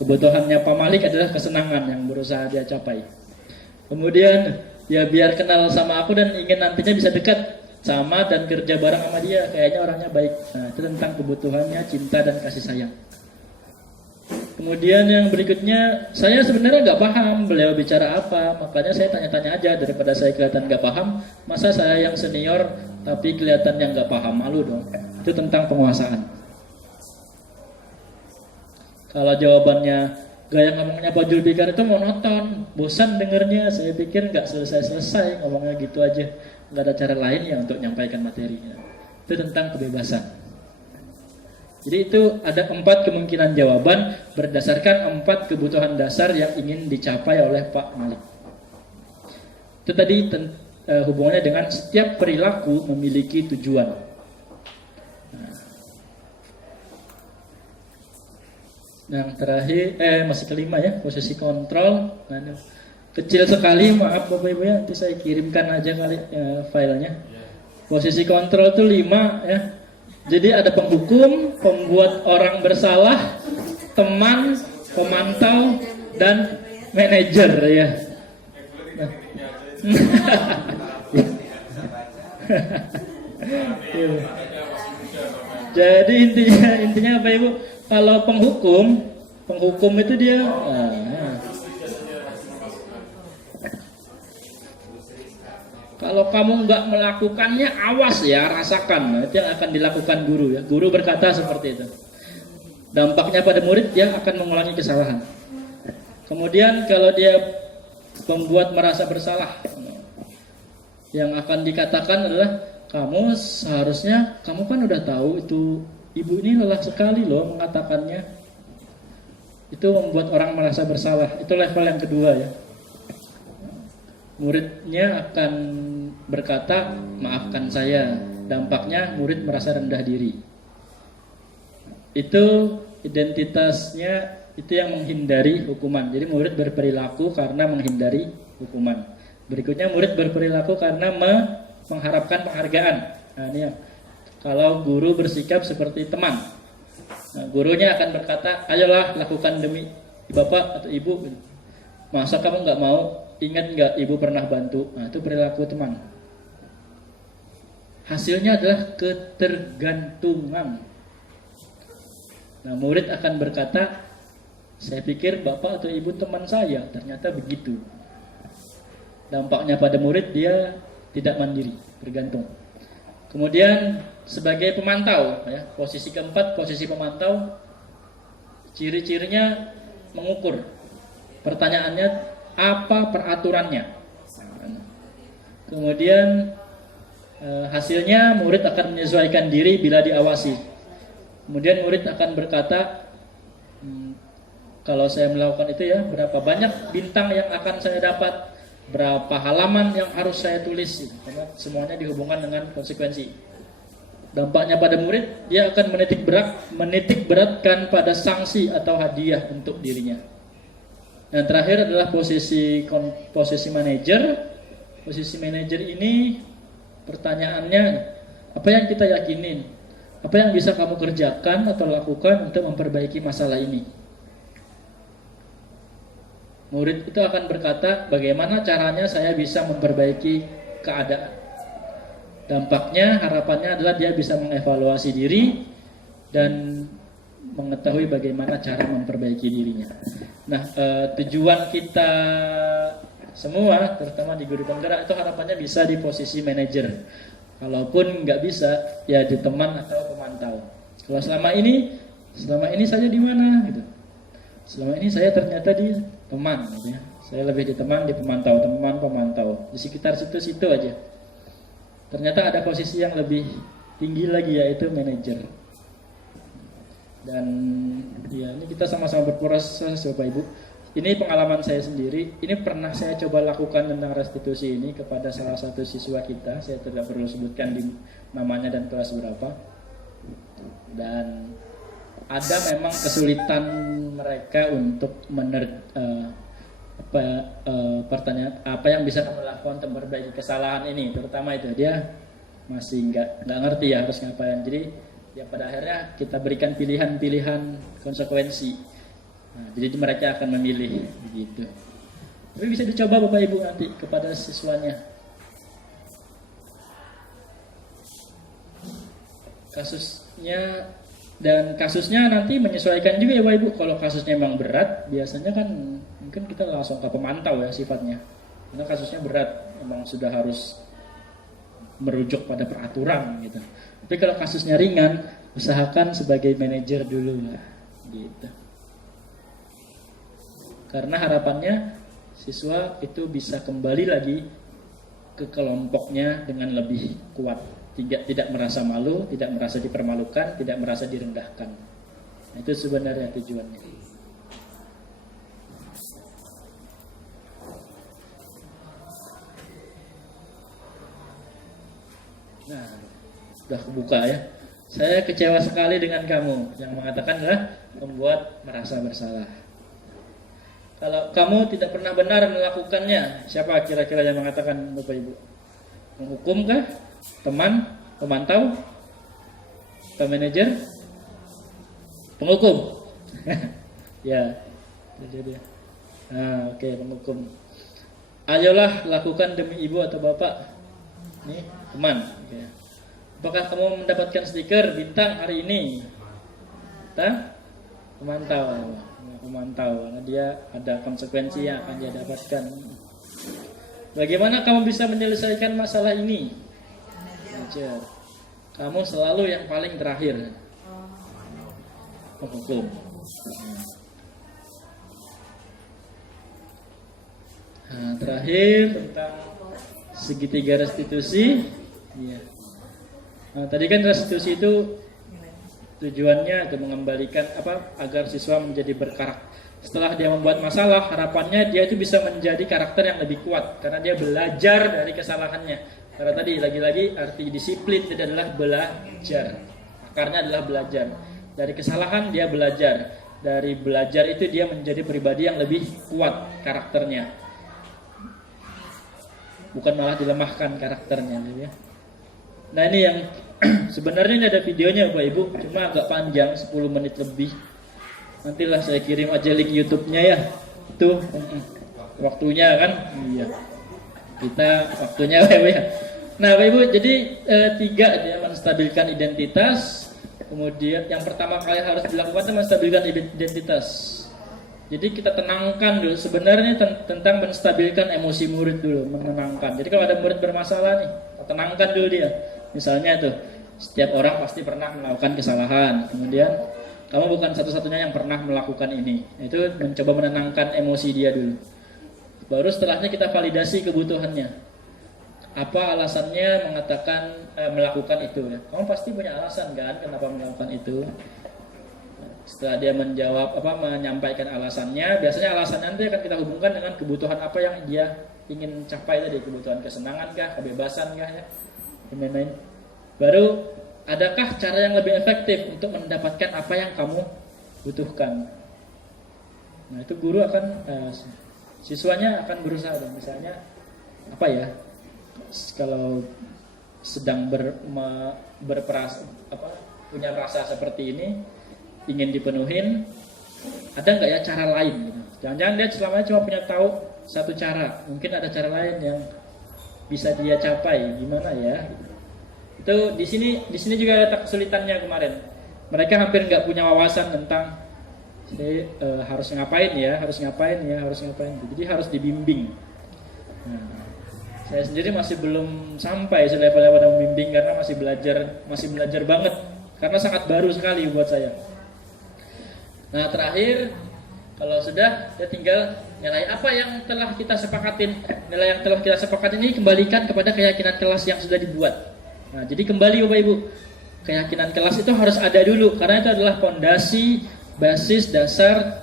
Kebutuhannya Pak Malik adalah kesenangan yang berusaha dia capai. Kemudian ya biar kenal sama aku dan ingin nantinya bisa dekat sama dan kerja bareng sama dia, kayaknya orangnya baik. Nah, itu tentang kebutuhannya cinta dan kasih sayang. Kemudian yang berikutnya, saya sebenarnya nggak paham beliau bicara apa, makanya saya tanya-tanya aja daripada saya kelihatan nggak paham. Masa saya yang senior tapi kelihatan yang nggak paham, malu dong. Itu tentang penguasaan. Kalau jawabannya gaya ngomongnya Pak Julfikar itu monoton, bosan dengernya. Saya pikir nggak selesai-selesai ngomongnya gitu aja, nggak ada cara lain ya untuk menyampaikan materinya. Itu tentang kebebasan. Jadi itu ada 4 kemungkinan jawaban berdasarkan 4 kebutuhan dasar yang ingin dicapai oleh Pak Malik. Itu tadi hubungannya dengan setiap perilaku memiliki tujuan. Nah, yang terakhir, masih kelima ya, posisi kontrol. Nah, kecil sekali, maaf Bapak Ibu ya, nanti saya kirimkan aja kali filenya. Posisi kontrol itu 5 ya. Jadi ada penghukum, pembuat orang bersalah, teman, pemantau, dan manajer ya. Nah. Jadi intinya apa Ibu? Kalau penghukum itu dia kalau kamu nggak melakukannya, awas ya, rasakan. Nah, itu yang akan dilakukan guru ya. Guru berkata seperti itu. Dampaknya pada murid, dia akan mengulangi kesalahan. Kemudian kalau dia membuat merasa bersalah, yang akan dikatakan adalah kamu seharusnya, kamu kan udah tahu itu ibu ini lelah sekali loh mengatakannya. Itu membuat orang merasa bersalah. Itu level yang kedua ya. Muridnya akan berkata, maafkan saya. Dampaknya murid merasa rendah diri. Itu identitasnya, itu yang menghindari hukuman. Jadi murid berperilaku karena menghindari hukuman. Berikutnya murid berperilaku karena mengharapkan penghargaan. Nah ini ya. Kalau guru bersikap seperti teman, nah, gurunya akan berkata, ayolah lakukan demi bapak atau ibu. Masa kamu nggak mau? Ingat nggak ibu pernah bantu? Nah, itu perilaku teman. Hasilnya adalah ketergantungan. Nah, murid akan berkata, saya pikir bapak atau ibu teman saya, ternyata begitu. Dampaknya pada murid, dia tidak mandiri, bergantung. Kemudian sebagai pemantau, ya, posisi keempat, posisi pemantau, ciri-cirinya mengukur. Pertanyaannya, apa peraturannya? Kemudian hasilnya murid akan menyesuaikan diri bila diawasi. Kemudian murid akan berkata, kalau saya melakukan itu ya, berapa banyak bintang yang akan saya dapat, berapa halaman yang harus saya tulis, karena semuanya dihubungkan dengan konsekuensi. Dampaknya pada murid, dia akan menitik beratkan pada sanksi atau hadiah untuk dirinya. Dan terakhir adalah posisi manajer. Posisi manajer ini pertanyaannya, apa yang kita yakinin? Apa yang bisa kamu kerjakan atau lakukan untuk memperbaiki masalah ini? Murid itu akan berkata, bagaimana caranya saya bisa memperbaiki keadaan? Dampaknya, harapannya adalah dia bisa mengevaluasi diri dan mengetahui bagaimana cara memperbaiki dirinya. Nah, tujuan kita semua, terutama di guru penggerak, itu harapannya bisa di posisi manajer. Kalaupun nggak bisa, ya di teman atau pemantau. Kalau selama ini saya di mana? Gitu. Selama ini saya ternyata di teman, gitu ya. Saya lebih di teman, di pemantau, teman pemantau. Di sekitar situ-situ aja. Ternyata ada posisi yang lebih tinggi lagi, yaitu manajer. Dan ya ini kita sama-sama berproses Bapak Ibu. Ini pengalaman saya sendiri. Ini pernah saya coba lakukan tentang restitusi ini kepada salah satu siswa kita. Saya tidak perlu sebutkan di namanya dan kelas berapa. Dan ada memang kesulitan mereka untuk pertanyaan apa yang bisa kamu lakukan untuk memperbaiki kesalahan ini. Terutama itu dia masih nggak ngerti ya harus ngapain. Jadi ya pada akhirnya kita berikan pilihan-pilihan konsekuensi. Nah, jadi mereka akan memilih begitu. Tapi bisa dicoba Bapak Ibu nanti kepada siswanya. Kasusnya nanti menyesuaikan juga ya Bapak Ibu. Kalau kasusnya memang berat, biasanya kan mungkin kita langsung ke pemantau ya sifatnya. Karena kasusnya berat, memang sudah harus merujuk pada peraturan gitu. Tapi kalau kasusnya ringan, usahakan sebagai manajer dulu lah, gitu. Karena harapannya siswa itu bisa kembali lagi ke kelompoknya dengan lebih kuat, tidak merasa malu, tidak merasa dipermalukan, tidak merasa direndahkan. Nah, itu sebenarnya tujuannya. Nah, sudah kebuka ya. Saya kecewa sekali dengan kamu yang mengatakan adalah membuat merasa bersalah. Kalau kamu tidak pernah benar melakukannya, siapa kira-kira yang mengatakan Bapak Ibu? Penghukum kah? Teman? Pemantau? Manajer? Penghukum? Ya, jadi. Nah, oke, penghukum. Ayolah lakukan demi ibu atau bapak. Nih, teman. Oke. Apakah kamu mendapatkan stiker bintang hari ini? Pemantau. Pemantau, karena dia ada konsekuensi yang akan dia dapatkan. Bagaimana kamu bisa menyelesaikan masalah ini? Manajer. Kamu selalu yang paling terakhir. Penghukum. Nah, terakhir tentang segitiga restitusi. Iya. Nah, tadi kan restitusi itu tujuannya untuk mengembalikan agar siswa menjadi berkarakter. Setelah dia membuat masalah, harapannya dia itu bisa menjadi karakter yang lebih kuat karena dia belajar dari kesalahannya. Karena tadi lagi-lagi arti disiplin itu adalah belajar. Akarnya adalah belajar. Dari kesalahan dia belajar. Dari belajar itu dia menjadi pribadi yang lebih kuat karakternya. Bukan malah dilemahkan karakternya gitu ya. Nah, ini yang sebenarnya ini ada videonya Bapak Ibu, cuma agak panjang 10 menit lebih. Nantilah saya kirim aja link YouTube-nya ya. Itu waktunya kan? Iya. Kita waktunya Bapak Ibu ya. Nah, Bapak Ibu, jadi 3 dia menstabilkan identitas. Kemudian yang pertama kali harus dilakukan itu menstabilkan identitas. Jadi kita tenangkan dulu sebenarnya tentang menstabilkan emosi murid dulu, menenangkan. Jadi kalau ada murid bermasalah nih, tenangkan dulu dia. Misalnya tuh, setiap orang pasti pernah melakukan kesalahan. Kemudian kamu bukan satu-satunya yang pernah melakukan ini. Itu mencoba menenangkan emosi dia dulu. Baru setelahnya kita validasi kebutuhannya. Apa alasannya melakukan itu ya? Kamu pasti punya alasan kan kenapa melakukan itu. Setelah dia menyampaikan alasannya, biasanya alasannya nanti akan kita hubungkan dengan kebutuhan apa yang dia ingin capai tadi, kebutuhan kesenangan kah, kebebasan kah ya. Lain-lain. Baru adakah cara yang lebih efektif untuk mendapatkan apa yang kamu butuhkan? Nah, itu guru siswanya akan berusaha dong. Misalnya kalau sedang punya rasa seperti ini, ingin dipenuhin, ada nggak ya cara lain? Gitu. Jangan-jangan dia selamanya cuma punya tahu satu cara, mungkin ada cara lain yang bisa dia capai, gimana ya? Itu di sini juga ada kesulitannya kemarin. Mereka hampir nggak punya wawasan tentang harus ngapain ya. Jadi harus dibimbing. Nah, saya sendiri masih belum sampai selevelnya pada membimbing karena masih belajar banget. Karena sangat baru sekali buat saya. Nah, terakhir kalau sudah, ya tinggal nilai apa yang telah kita sepakatin. Nilai yang telah kita sepakatin ini kembalikan kepada keyakinan kelas yang sudah dibuat. Nah, jadi kembali Bapak Ibu, keyakinan kelas itu harus ada dulu karena itu adalah fondasi, basis, dasar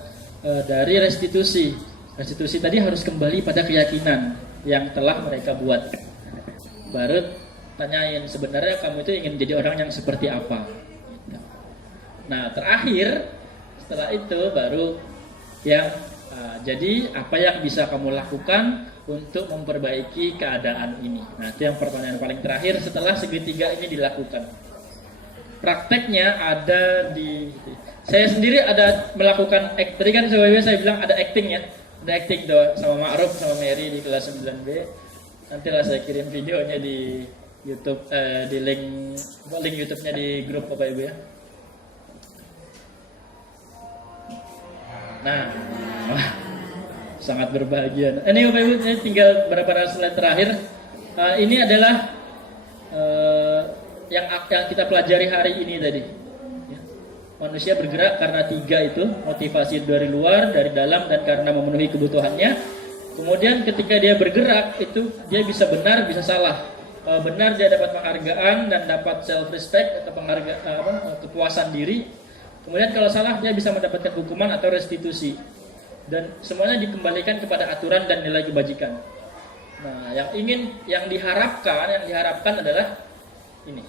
dari restitusi. Restitusi tadi harus kembali pada keyakinan yang telah mereka buat. Baru tanyain sebenarnya kamu itu ingin jadi orang yang seperti apa. Nah, terakhir setelah itu baru yang Jadi apa yang bisa kamu lakukan untuk memperbaiki keadaan ini? Nah, itu yang pertanyaan paling terakhir setelah segitiga ini dilakukan. Prakteknya ada di saya sendiri ada melakukan tadi kan saya bilang ada acting ya. Ada acting tuh sama Ma'ruf sama Mary di kelas 9B. Nantilah saya kirim videonya di YouTube di link YouTube-nya di grup Bapak Ibu ya. Nah, sangat berbahagia. Ini Bapak Ibu, ini tinggal beberapa slide terakhir. Ini adalah yang kita pelajari hari ini tadi. Ya. Manusia bergerak karena 3 itu, motivasi dari luar, dari dalam, dan karena memenuhi kebutuhannya. Kemudian ketika dia bergerak itu dia bisa benar, bisa salah. Benar dia dapat penghargaan dan dapat self respect atau kepuasan diri. Kemudian kalau salah dia bisa mendapatkan hukuman atau restitusi. Dan semuanya dikembalikan kepada aturan dan nilai kebajikan. Nah, yang diharapkan adalah ini.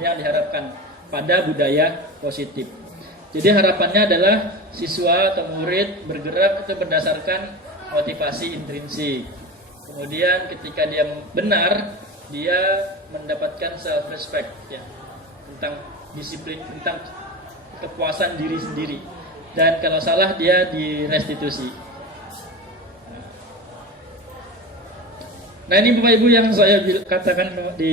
Yang diharapkan pada budaya positif. Jadi harapannya adalah siswa atau murid bergerak itu berdasarkan motivasi intrinsik. Kemudian ketika dia benar, dia mendapatkan self respect ya. Tentang disiplin, tentang kepuasan diri sendiri. Dan kalau salah dia direstitusi. Nah, ini Bapak Ibu yang saya katakan di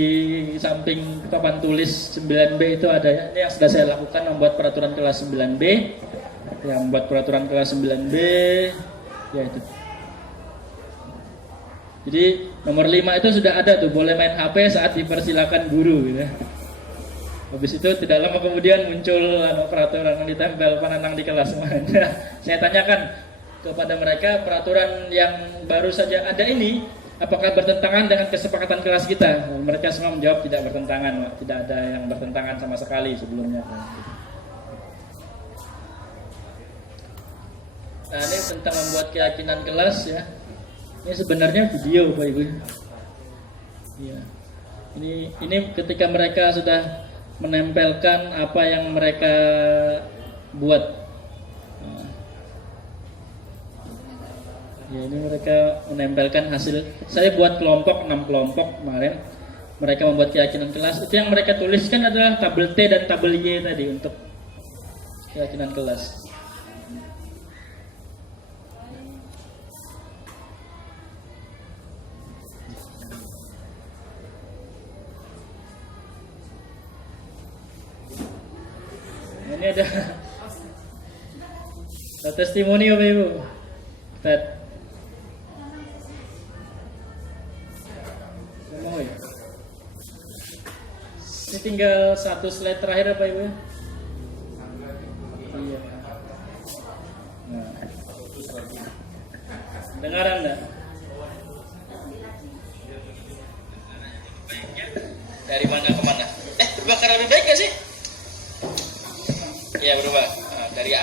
samping papan tulis 9B itu ada ya. Ini yang sudah saya lakukan, membuat peraturan kelas 9B. Yang membuat peraturan kelas 9B ya itu. Jadi nomor 5 itu sudah ada tuh, boleh main HP saat dipersilakan guru gitu. Habis itu tidak lama kemudian muncul peraturan yang ditempel penenang di kelas. Saya tanyakan kepada mereka, peraturan yang baru saja ada ini apakah bertentangan dengan kesepakatan kelas kita? Mereka semua menjawab tidak bertentangan, tidak ada yang bertentangan sama sekali sebelumnya. Nah, ini tentang membuat keyakinan kelas ya. Ini sebenarnya video Bapak Ibu. Ya. Ini ketika mereka sudah menempelkan apa yang mereka buat. Ya, ini mereka menempelkan hasil. Saya buat kelompok 6 kelompok kemarin. Mereka membuat keyakinan kelas. Itu yang mereka tuliskan adalah tabel T dan tabel Y tadi untuk keyakinan kelas. Ini ada testimoni Bapak Ibu. Ted. Ini tinggal 1 slide terakhir Bapak Ibu ya. Iya. Nah. Dengar Anda? Dari mana ke mana? Berubah karena lebih baik gak sih? Iya berubah. Nah, dari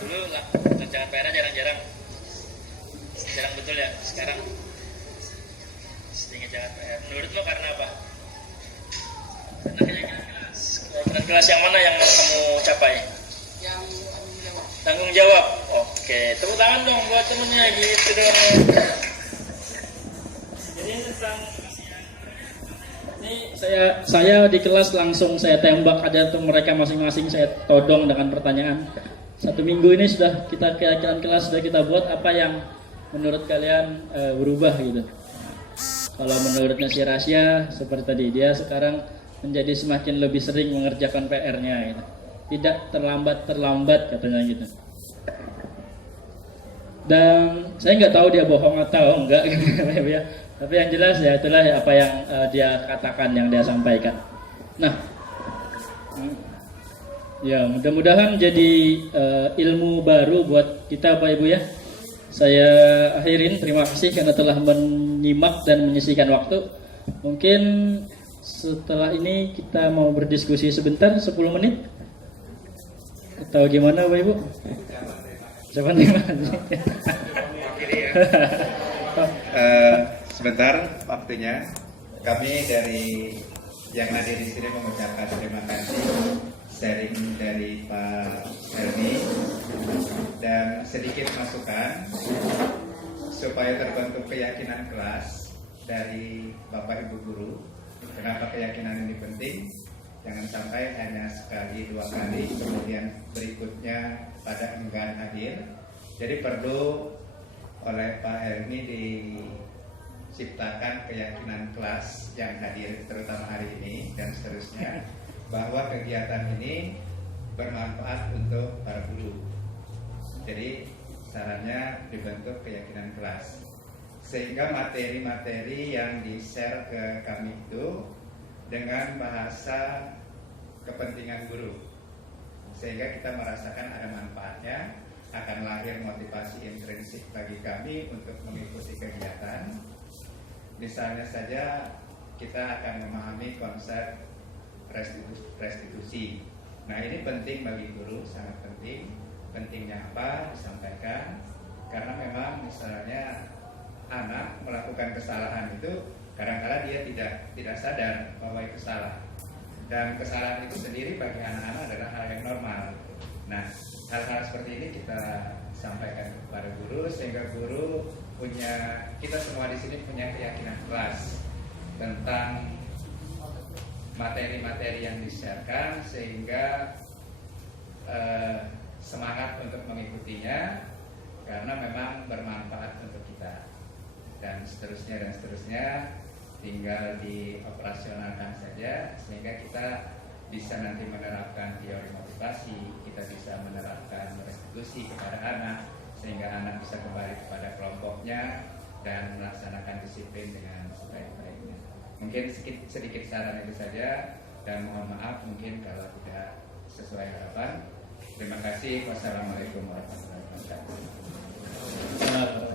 dulu lah, rancangan PR jarang betul ya. Sekarang sering jangan PR. Menurut lo karena apa? Karena keyakinan kelas yang mana yang mau kamu capai? Yang tanggung jawab. Oke, tepuk tangan dong buat temennya gitu dong. Jadi tentang ini saya di kelas langsung saya tembak aja tuh mereka masing-masing, saya todong dengan pertanyaan. 1 minggu ini sudah kita keyakinan kelas sudah kita buat, apa yang menurut kalian berubah gitu. Kalau menurutnya si Rasya seperti tadi, dia sekarang menjadi semakin lebih sering mengerjakan PR-nya gitu. Tidak terlambat katanya gitu. Dan saya nggak tahu dia bohong atau enggak gitu ya. Tapi yang jelas ya itulah apa yang dia katakan, yang dia sampaikan. Nah, ya mudah-mudahan jadi ilmu baru buat kita Bapak Ibu ya. Saya akhirin, terima kasih karena telah menyimak dan menyisihkan waktu. Mungkin setelah ini kita mau berdiskusi sebentar, 10 menit. Atau gimana Bapak Ibu? Siapa nih? Sebentar waktunya. Kami dari yang hadir di sini mengucapkan terima kasih sharing dari Pak Helmi dan sedikit masukan supaya terbentuk keyakinan kelas dari Bapak Ibu Guru. Kenapa keyakinan ini penting? Jangan sampai hanya sekali, 2 kali, kemudian berikutnya pada enggan hadir. Jadi perlu oleh Pak Helmi diciptakan keyakinan kelas yang hadir terutama hari ini dan seterusnya bahwa kegiatan ini bermanfaat untuk para guru. Jadi sarannya dibentuk keyakinan kelas sehingga materi-materi yang di-share ke kami itu dengan bahasa kepentingan guru sehingga kita merasakan ada manfaatnya, akan lahir motivasi intrinsik bagi kami untuk mengikuti kegiatan. Misalnya saja kita akan memahami konsep restitusi. Nah ini penting bagi guru, sangat penting. Pentingnya apa disampaikan, karena memang misalnya anak melakukan kesalahan itu kadang-kadang dia tidak sadar bahwa itu salah, dan kesalahan itu sendiri bagi anak-anak adalah hal yang normal. Nah hal-hal seperti ini kita sampaikan kepada guru sehingga guru kita semua di sini punya keyakinan kelas tentang materi-materi yang disiarkan sehingga semangat untuk mengikutinya karena memang bermanfaat untuk kita dan seterusnya tinggal dioperasionalkan saja sehingga kita bisa nanti menerapkan teori motivasi, kita bisa menerapkan restitusi kepada anak sehingga anak bisa kembali kepada kelompoknya dan melaksanakan disiplin dengan sebaik-baiknya. Mungkin sedikit saran itu saja dan mohon maaf mungkin kalau tidak sesuai harapan. Terima kasih. Wassalamualaikum warahmatullahi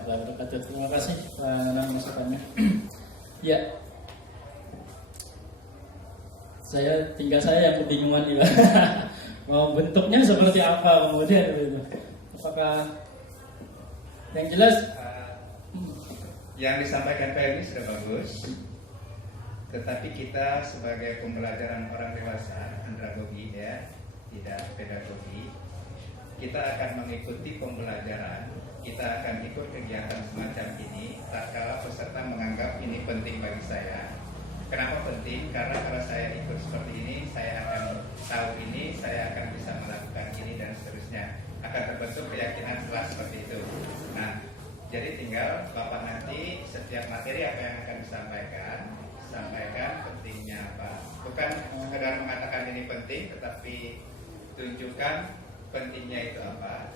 wabarakatuh. Terima kasih Pak masukannya. Ya, tinggal saya yang kebingungan nih Pak. Mau bentuknya seperti apa kemudian itu? Apakah yang jelas yang disampaikan Pak Helmi sudah bagus, tetapi kita sebagai pembelajaran orang dewasa, andragogi ya, tidak pedagogi, kita akan mengikuti pembelajaran, kita akan ikut kegiatan semacam ini tatkala peserta menganggap ini penting bagi saya. Kenapa penting? Karena kalau saya ikut seperti ini, saya akan tahu ini, saya akan bisa melakukan ini dan seterusnya. Akan terbentuk keyakinan kelas seperti itu. Nah, jadi tinggal Bapak nanti setiap materi apa yang akan disampaikan, sampaikan pentingnya apa. Bukan sekedar mengatakan ini penting, tetapi tunjukkan pentingnya itu apa,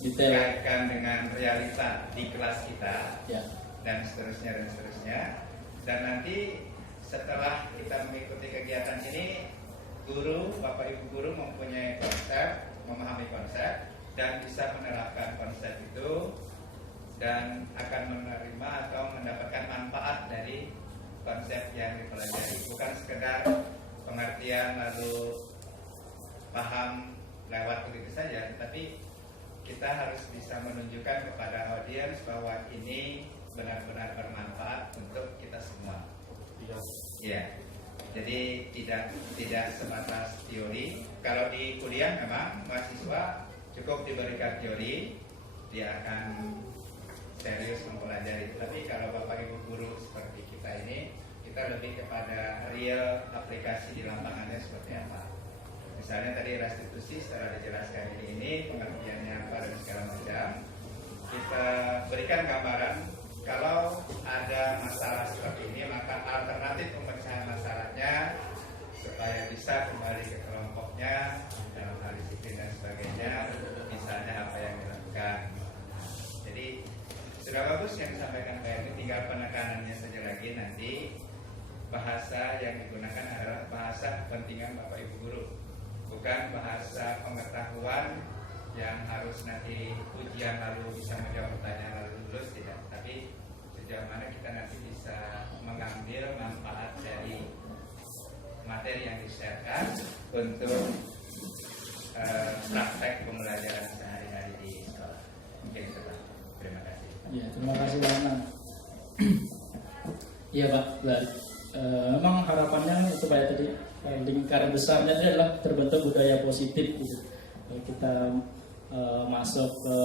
dikaitkan dengan realita di kelas kita ya, dan seterusnya. Dan nanti setelah kita mengikuti kegiatan ini, guru, Bapak Ibu guru mempunyai konsep, memahami konsep dan bisa menerapkan konsep itu dan akan menerima atau mendapatkan manfaat dari konsep yang dipelajari, bukan sekedar pengertian lalu paham lewat begitu saja, tetapi kita harus bisa menunjukkan kepada audiens bahwa ini benar-benar bermanfaat untuk kita semua. Ya, jadi tidak sebatas teori. Kalau di kuliah memang mahasiswa cukup diberikan teori, dia akan serius mempelajari. Tapi kalau Bapak Ibu guru seperti kita ini, kita lebih kepada real aplikasi di lapangannya seperti apa. Misalnya tadi restitusi setelah dijelaskan ini pengertiannya apa dan segala macam. Kita berikan gambaran kalau ada masalah seperti ini, maka alternatif pemecahan masalahnya supaya bisa kembali ke kelompoknya dalam hal disiplin dan sebagainya, misalnya apa yang dilakukan. Jadi sudah bagus yang disampaikan Pak Helmi, tinggal penekanannya saja lagi nanti. Bahasa yang digunakan adalah bahasa kepentingan Bapak Ibu guru, bukan bahasa pengetahuan yang harus nanti ujian lalu bisa menjawab pertanyaan lalu lulus, tidak. Tapi sejauh mana kita nanti bisa mengambil manfaat dari materi yang disiarkan untuk praktek pembelajaran sehari-hari di sekolah. Mungkin itu Pak. Terima kasih. ya terima kasih Pak Anang. Iya Pak, memang harapannya supaya tadi lingkaran besarnya itu adalah terbentuk budaya positif gitu. Kalau kita masuk ke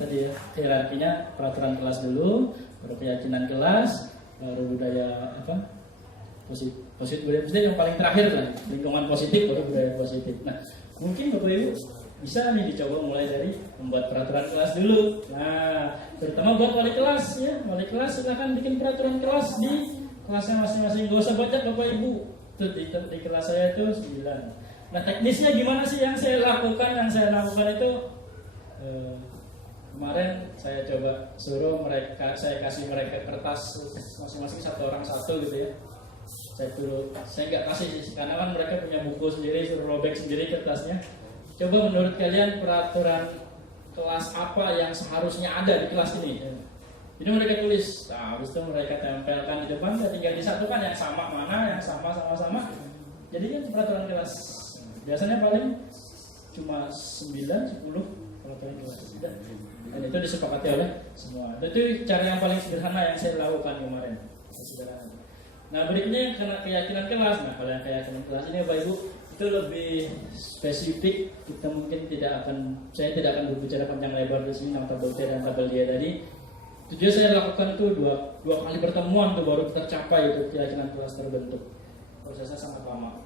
tadi ya, hierarkinya peraturan kelas dulu, baru keyakinan kelas, baru budaya positif budaya positif yang paling terakhir lah, lingkungan positif baru budaya positif. Nah, mungkin Bapak Ibu bisa nih dicoba mulai dari membuat peraturan kelas dulu. Nah, terutama buat wali kelas ya, wali kelas silahkan bikin peraturan kelas di kelasnya masing-masing. Gak usah banyak Bapak Ibu. Tuh di kelas saya itu 9. Nah, teknisnya gimana sih yang saya lakukan? Yang saya lakukan itu kemarin saya coba suruh mereka, saya kasih mereka kertas masing-masing satu orang satu gitu ya. Saya nggak kasih sih, karena kan mereka punya buku sendiri, suruh robek sendiri kertasnya. Coba menurut kalian peraturan kelas apa yang seharusnya ada di kelas ini? Ini mereka tulis, nah, habis itu mereka tempelkan di depan, tinggal disatukan yang sama mana, yang sama. Jadi kan peraturan kelas biasanya paling cuma 9-10 peraturan kelas. Dan itu disepakati oleh semua. Itu cara yang paling sederhana yang saya lakukan kemarin. Nah, berikutnya karena keyakinan kelas. Nah, kalau yang keyakinan kelas ini Bapak Ibu itu lebih spesifik. Kita mungkin saya tidak akan berbicara panjang lebar di sini tentang tabel T dan tabel dia tadi. Tujuan saya lakukan tuh dua kali pertemuan tuh baru tercapai itu keyakinan kelas terbentuk. Prosesnya sangat lama.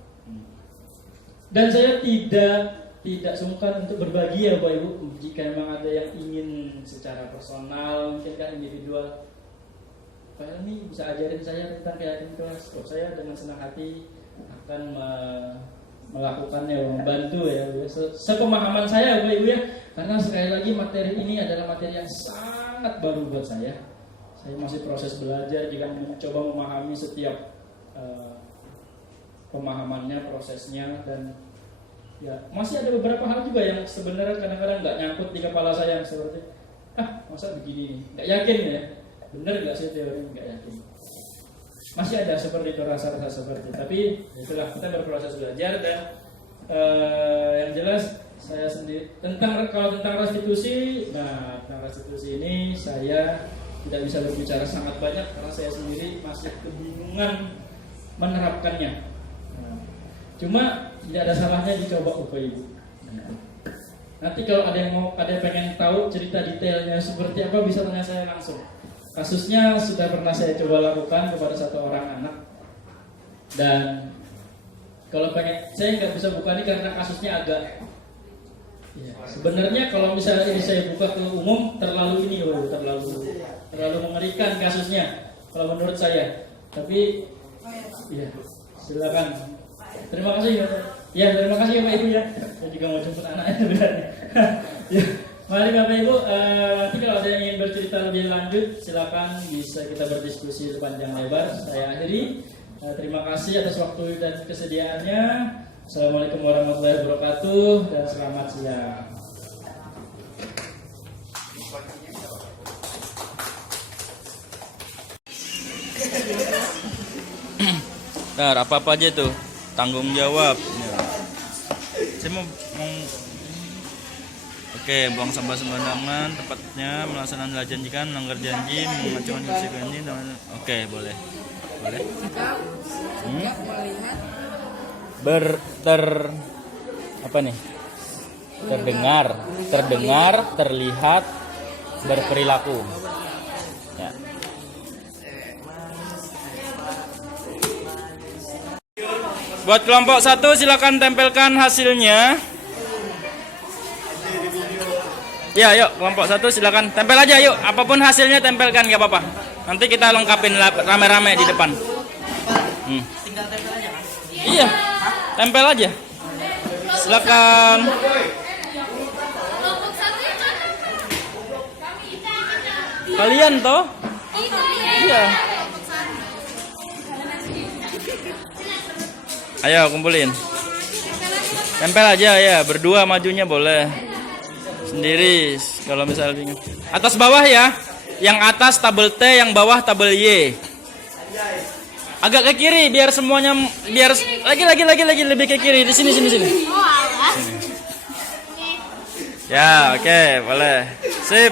Dan saya tidak sungkan untuk berbagi ya Bapak Ibu. Jika memang ada yang ingin secara personal, mungkin kan individual, Pak Helmi bisa ajarin saya tentang keyakinan kelas. Saya dengan senang hati akan melakukannya, membantu ya. Sepemahaman saya Bapak Ibu ya. Karena sekali lagi materi ini adalah materi yang sangat baru buat saya. Saya masih proses belajar, jika mencoba memahami setiap pemahamannya, prosesnya, dan ya masih ada beberapa hal juga yang sebenarnya kadang-kadang nggak nyangkut di kepala saya, yang seperti masa begini nih, nggak yakin ya, bener nggak sih teori, nggak yakin. Masih ada seperti itu, rasa-rasa seperti itu. Tapi itulah, kita berproses belajar. Dan yang jelas saya sendiri kalau tentang restitusi, nah tentang restitusi ini saya tidak bisa berbicara sangat banyak karena saya sendiri masih kebingungan menerapkannya. Cuma tidak ada salahnya dicoba Bapak Ibu. Nanti kalau ada yang pengen tahu cerita detailnya seperti apa, bisa tanya saya langsung. Kasusnya sudah pernah saya coba lakukan kepada satu orang anak. Dan kalau pengen, saya nggak bisa buka ini karena kasusnya agak sebenarnya kalau misalnya ini saya buka ke umum terlalu mengerikan kasusnya kalau menurut saya. Tapi ya silakan. Terima kasih ya. Terima kasih Bapak Ibu ya. Saya juga mau jemput anaknya sebenarnya. Ya, mari Bapak Ibu, nanti kalau ada yang ingin bercerita lebih lanjut, silakan bisa kita berdiskusi sepanjang lebar. Saya akhiri. Terima kasih atas waktu dan kesediaannya. Assalamualaikum warahmatullahi wabarakatuh dan selamat siang. Bentar, apa aja tuh? Tanggung jawab. Saya mau Oke, buang sampah sembarangan, tepatnya melaksanakan janjikan, melanggar janji, mengacaukan konsekuensi. Oke, boleh. Terdengar, terlihat, berperilaku. Ya. Buat kelompok 1 silakan tempelkan hasilnya. Ya, yuk kelompok 1 silakan tempel aja yuk. Apapun hasilnya tempelkan, nggak apa-apa. Nanti kita lengkapin rame-rame di depan. Tinggal tempel aja kan? Iya, tempel aja. Silakan. Kalian toh? Iya. Ayo kumpulin. Tempel aja ya, berdua majunya boleh. Sendiri kalau misalnya atas bawah ya. Yang atas tabel T, yang bawah tabel Y. Agak ke kiri biar semuanya lagi lebih ke kiri. Di sini. Ya, oke, boleh. Sip.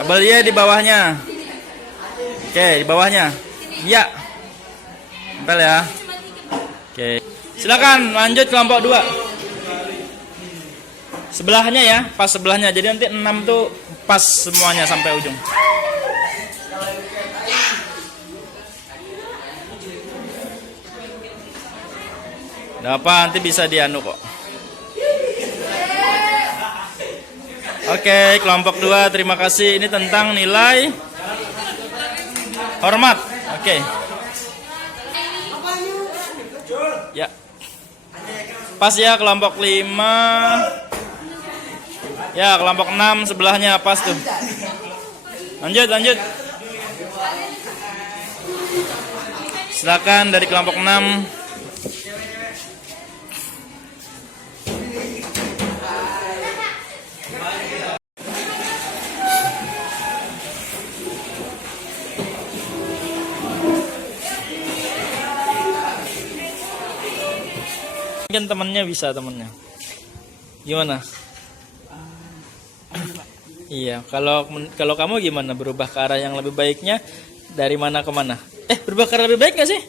Tabel Y di bawahnya. Oke, di bawahnya. Iya. Tempel ya. Oke. Silakan lanjut kelompok 2. Sebelahnya ya, pas sebelahnya. Jadi nanti 6 tuh pas semuanya sampai ujung. Nggak apa, nanti bisa dianu kok. Oke, kelompok 2 terima kasih. Ini tentang nilai hormat. Oke. Ya. Pas ya kelompok 5. Ya, kelompok 6 sebelahnya pas tuh. Lanjut. Silakan dari kelompok 6. Mungkin temennya bisa gimana? Iya, kalau kamu gimana, berubah ke arah yang lebih baiknya dari mana ke mana? Berubah ke arah lebih baik nggak sih?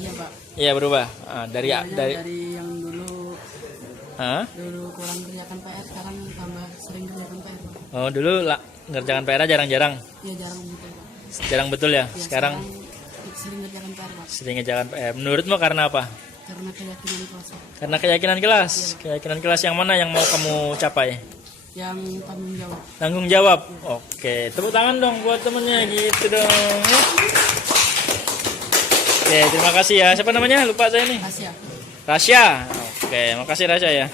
Iya Pak. Iya, berubah. Dari Yang dulu kurang kerjakan PR, sekarang tambah sering kerjakan PR Pak. Oh, dulu ngerjakan PR jarang-jarang. Iya jarang betul Pak. Jarang betul ya. Ya, Sekarang sering kerjakan PR Pak. sering ngerjakan PR. Menurutmu karena apa? Karena keyakinan kelas Pak. Karena keyakinan kelas. Keyakinan kelas yang mana yang mau kamu capai? Yang tanggung jawab. Tanggung jawab. Oke, tepuk tangan dong buat temennya gitu dong. Oke, terima kasih ya. Siapa namanya? Lupa saya nih. Asia. Rasya. Oke, makasih Rasya ya.